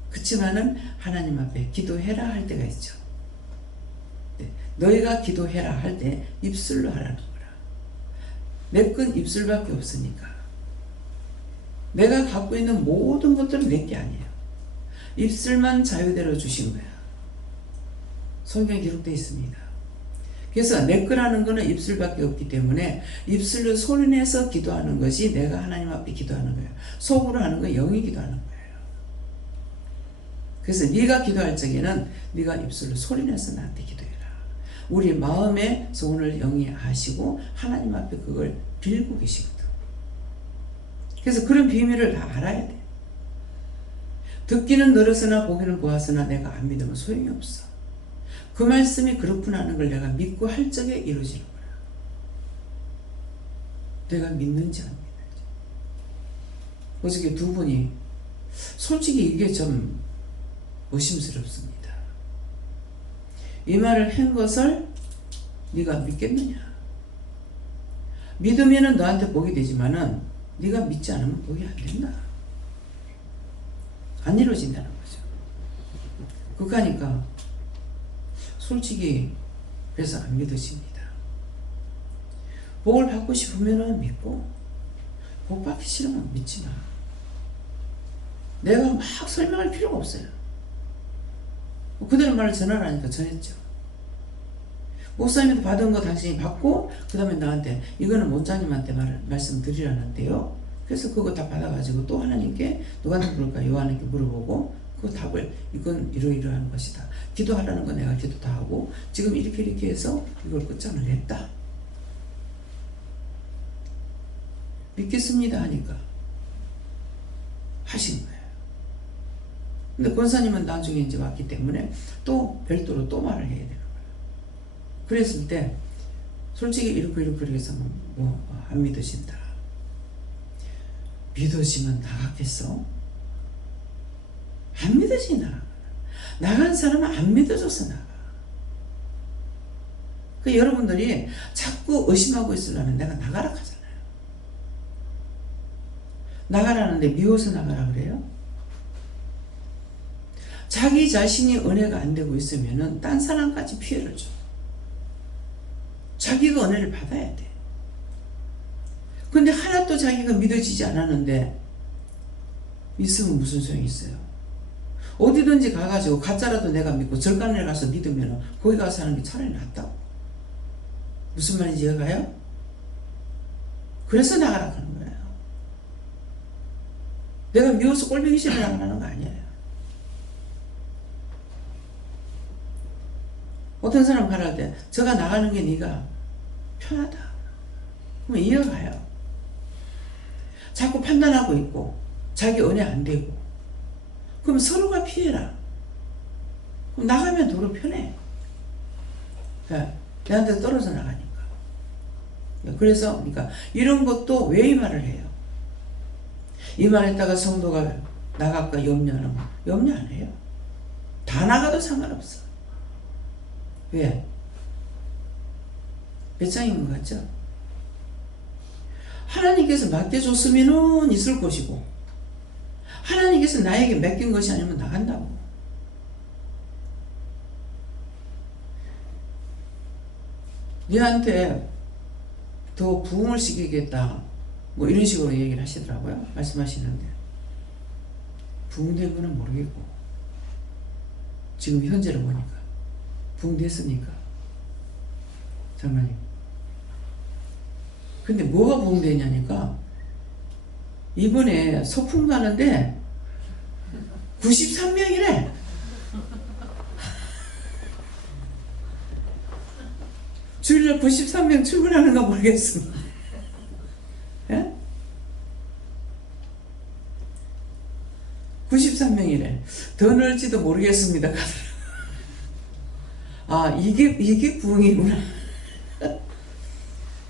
그렇지만은 하나님 앞에 기도해라 할 때가 있죠. 네. 너희가 기도해라 할 때 입술로 하라는 거라. 내 건 입술밖에 없으니까. 내가 갖고 있는 모든 것들은 내 게 아니에요. 입술만 자유대로 주신 거야. 성경에 기록되어 있습니다. 그래서 내 거라는 거는 입술밖에 없기 때문에 입술로 소리내서 기도하는 것이 내가 하나님 앞에 기도하는 거예요. 속으로 하는 건 영이 기도하는 거예요. 그래서 네가 기도할 적에는 네가 입술로 소리내서 나한테 기도해라. 우리 마음의 소원을 영이 아시고 하나님 앞에 그걸 빌고 계시거든. 그래서 그런 비밀을 다 알아야 돼. 듣기는 늘었으나 보기는 보았으나 내가 안 믿으면 소용이 없어. 그 말씀이 그렇구나 하는 걸 내가 믿고 할 적에 이루어지는 거야. 내가 믿는지 안 믿는지. 어저께 두 분이 솔직히 이게 좀 의심스럽습니다. 이 말을 한 것을 네가 믿겠느냐? 믿으면은 너한테 복이 되지만은 네가 믿지 않으면 복이 안 된다. 안 이루어진다는 거죠. 그러니까 솔직히 그래서 안 믿으십니다. 복을 받고 싶으면 믿고 복 받기 싫으면 믿지 마. 내가 막 설명할 필요가 없어요. 그대로 말을 전하라니까 전했죠. 목사님한테 받은 거 당신이 받고 그 다음에 나한테 이거는 원장님한테 말씀드리라는데요. 그래서 그거 다 받아가지고 또 하나님께 누구한테 물을까? 요한에게 물어보고 그 답을 이건 이러이러한 것이다. 기도하라는 건 내가 기도 다 하고 지금 이렇게 해서 이걸 끝장을 냈다. 믿겠습니다 하니까 하신 거예요. 근데 권사님은 나중에 이제 왔기 때문에 또 별도로 또 말을 해야 되는 거예요. 그랬을 때 솔직히 이렇게 해서 뭐 안 믿으신다. 믿으시면 나갔겠어? 안 믿으시나? 나간 사람은 안 믿어줘서 나가. 그 여러분들이 자꾸 의심하고 있으려면 내가 나가라 하잖아요. 나가라는데 미워서 나가라 그래요? 자기 자신이 은혜가 안 되고 있으면은 딴 사람까지 피해를 줘. 자기가 은혜를 받아야 돼. 근데 하나도 자기가 믿어지지 않았는데 있으면 무슨 소용이 있어요? 어디든지 가가지고 가짜라도 내가 믿고 절간에 가서 믿으면 거기 가서 사는 게 차라리 낫다고. 무슨 말인지 이해가요? 그래서 나가라 하는 거예요. 내가 미워서 꼴보기 싫어 나가라는 거 아니에요. 어떤 사람 가라할 때 저가 나가는 게 네가 편하다. 그러면 이해가요. 자꾸 판단하고 있고 자기 은혜 안 되고 그럼 서로가 피해라. 그럼 나가면 도로 편해. 내한테 떨어져 나가니까. 그래서 그러니까 이런 것도 왜 이 말을 해요? 이 말했다가 성도가 나갈까 염려하는 거 염려 안 해요. 다 나가도 상관없어. 왜? 배짱인 것 같죠? 하나님께서 맡겨줬으면은 있을 것이고 하나님께서 나에게 맡긴 것이 아니면 나간다고. 너한테 더 부흥을 시키겠다 뭐 이런 식으로 얘기를 하시더라고요. 말씀하시는데 부흥된 거는 모르겠고 지금 현재를 보니까 부흥됐으니까 장로님. 근데 뭐가 부흥되냐니까 이번에 소풍 가는데 93명이래. 주일날 93명 출근하는가 모르겠습니다. 예? 93명이래. 더 늘지도 모르겠습니다. 아, 이게 부흥이구나.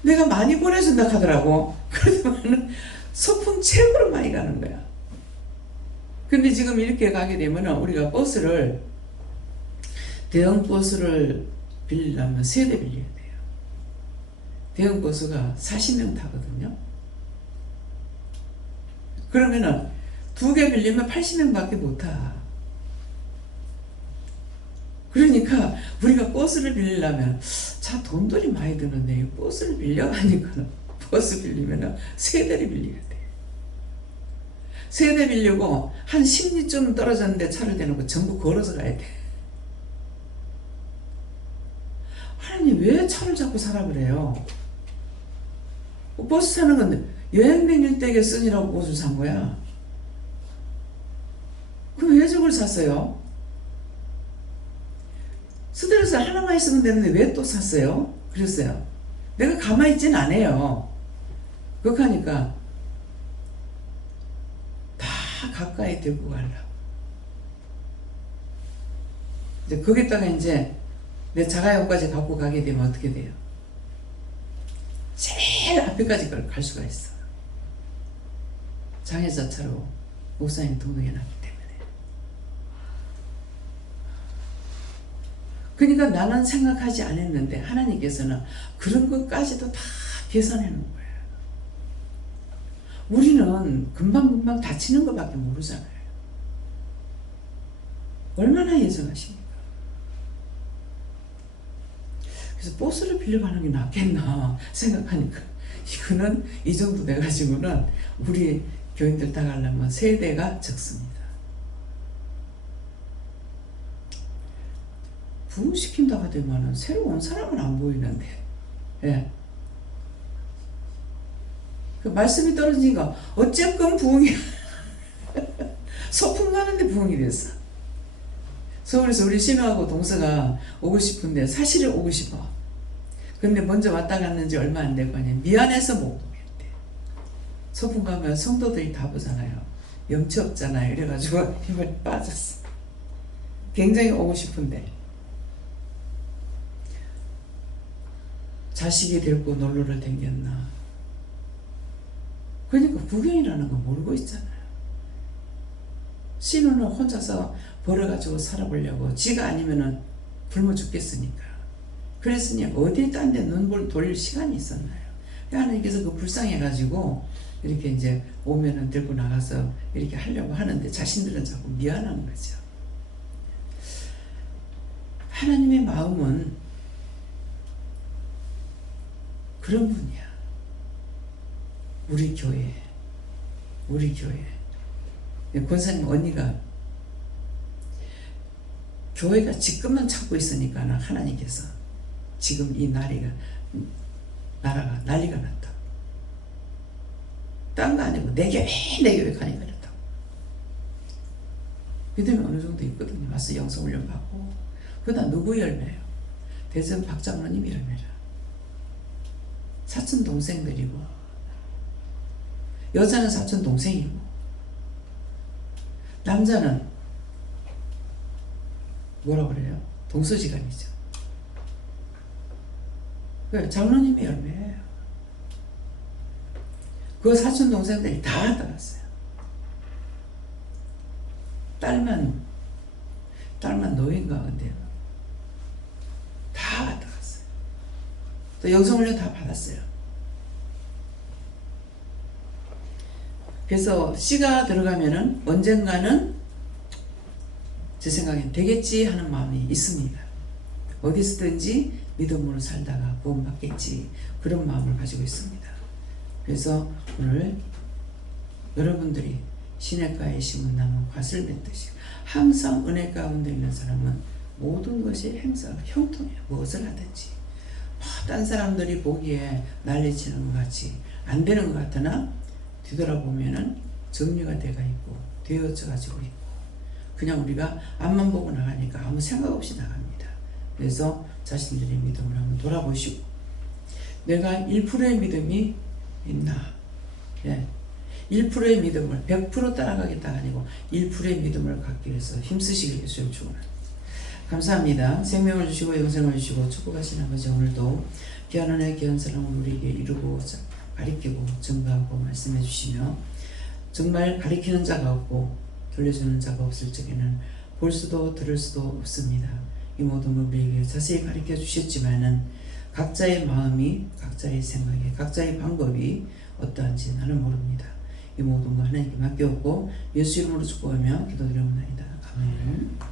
내가 많이 보내준다 하더라고. 그러면 소풍 최고로 많이 가는 거야. 근데 지금 이렇게 가게 되면 우리가 대형 버스를 빌리려면 3대 빌려야 돼요. 대형 버스가 40명 타거든요. 그러면은 2개 빌리면 80명밖에 못 타. 그러니까 우리가 버스를 빌리려면 돈들이 많이 드는데 버스를 빌려가니까 버스 빌리면 3대를 빌려야 돼. 3대 빌리고 한 10리쯤 떨어졌는데 차를 대놓고 전부 걸어서 가야 돼. 하나님 왜 차를 자꾸 사라 그래요? 버스 타는 건데 여행 다닐 때에 쓰니라고 버스를 산 거야. 그럼 왜 저걸 샀어요? 스트레스 하나만 있으면 되는데 왜 또 샀어요? 그랬어요. 내가 가만히 있진 않아요. 그렇게 하니까 다 가까이 들고 가려고. 이제 거기다가 이제 내 자가용까지 갖고 가게 되면 어떻게 돼요? 제일 앞에까지 갈 수가 있어. 장애자차로 목사님 등록해놨기 때문에. 그러니까 나는 생각하지 않았는데 하나님께서는 그런 것까지도 다 계산해 놓은 거예요. 우리는 금방금방 다치는 것밖에 모르잖아요. 얼마나 예정하십니까? 그래서 버스를 빌려가는 게 낫겠나 생각하니까 이거는 이 정도 돼가지고는 우리 교인들 다 가려면 3대가 적습니다. 부흥시킨다가 되면은 새로 온 사람은 안 보이는데, 예. 그 말씀이 떨어지니까 어쨌건 부흥이 소풍 가는데 부흥이 됐어. 서울에서 우리 신우하고 동서가 오고 싶은데 사실은 오고 싶어. 근데 먼저 왔다 갔는지 얼마 안 되고 그냥 미안해서 못 오겠대. 소풍 가면 성도들이 다 보잖아요. 염치 없잖아요. 이래가지고 힘을 빠졌어. 굉장히 오고 싶은데 자식이 데리고 놀러를 댕겼나. 그러니까 구경이라는 거 모르고 있잖아요. 신우는 혼자서 벌어가지고 살아보려고 지가 아니면은 굶어 죽겠으니까. 그랬으니 어디 딴 데 눈 돌릴 시간이 있었나요? 하나님께서 그 불쌍해가지고 이렇게 이제 오면은 들고 나가서 이렇게 하려고 하는데 자신들은 자꾸 미안한 거죠. 하나님의 마음은 그런 분이야. 우리 교회. 권사님 언니가 교회가 지금만 찾고 있으니까 하나님께서 지금 이 나라가 난리가 났다. 딴 거 아니고 내 교회 가니까 그랬다고. 믿음이 어느 정도 있거든요. 와서 영성 훈련 받고. 그다음 누구 열매예요? 대전 박장로님 열매라. 사촌 동생들이고 여자는 사촌 동생이고 남자는 뭐라 그래요? 동서지간이죠. 그 장로님의 열매예요. 그 사촌 동생들이 다 왔다 갔어요. 딸만 노인가 근데 다 왔다 갔어요. 또 영성훈련 다 받았어요. 그래서 씨가 들어가면은 언젠가는 제 생각엔 되겠지 하는 마음이 있습니다. 어디서든지 믿음으로 살다가 구원받겠지 그런 마음을 가지고 있습니다. 그래서 오늘 여러분들이 시냇가에 심은 나무 밭을 맺듯이 항상 은혜 가운데 있는 사람은 모든 것이 행사가 형통해요. 무엇을 하든지 딴 사람들이 보기에 난리치는 것 같이 안 되는 것 같으나 뒤돌아보면은 정리가 돼가 있고 되어져 가지고 있고 그냥 우리가 앞만 보고 나가니까 아무 생각 없이 나갑니다. 그래서 자신들의 믿음을 한번 돌아보시고 내가 1%의 믿음이 있나? 예. 1%의 믿음을 100% 따라가겠다가 아니고 1%의 믿음을 갖기 위해서 힘쓰시길 예수님 축원합니다. 감사합니다. 생명을 주시고 영생을 주시고 축복하시는 아버지 오늘도 귀한 은혜 귀한 사랑을 우리에게 이루고 가리키고 증거하고 말씀해 주시며 정말 가리키는 자가 없고 돌려주는 자가 없을 적에는 볼 수도 들을 수도 없습니다. 이 모든 걸 우리에게 자세히 가르쳐 주셨지만은 각자의 마음이 각자의 생각이 각자의 방법이 어떠한지 나는 모릅니다. 이 모든 거 하나님께 맡겨오고 예수 이름으로 축복하며 기도드리옵나이다. 아멘.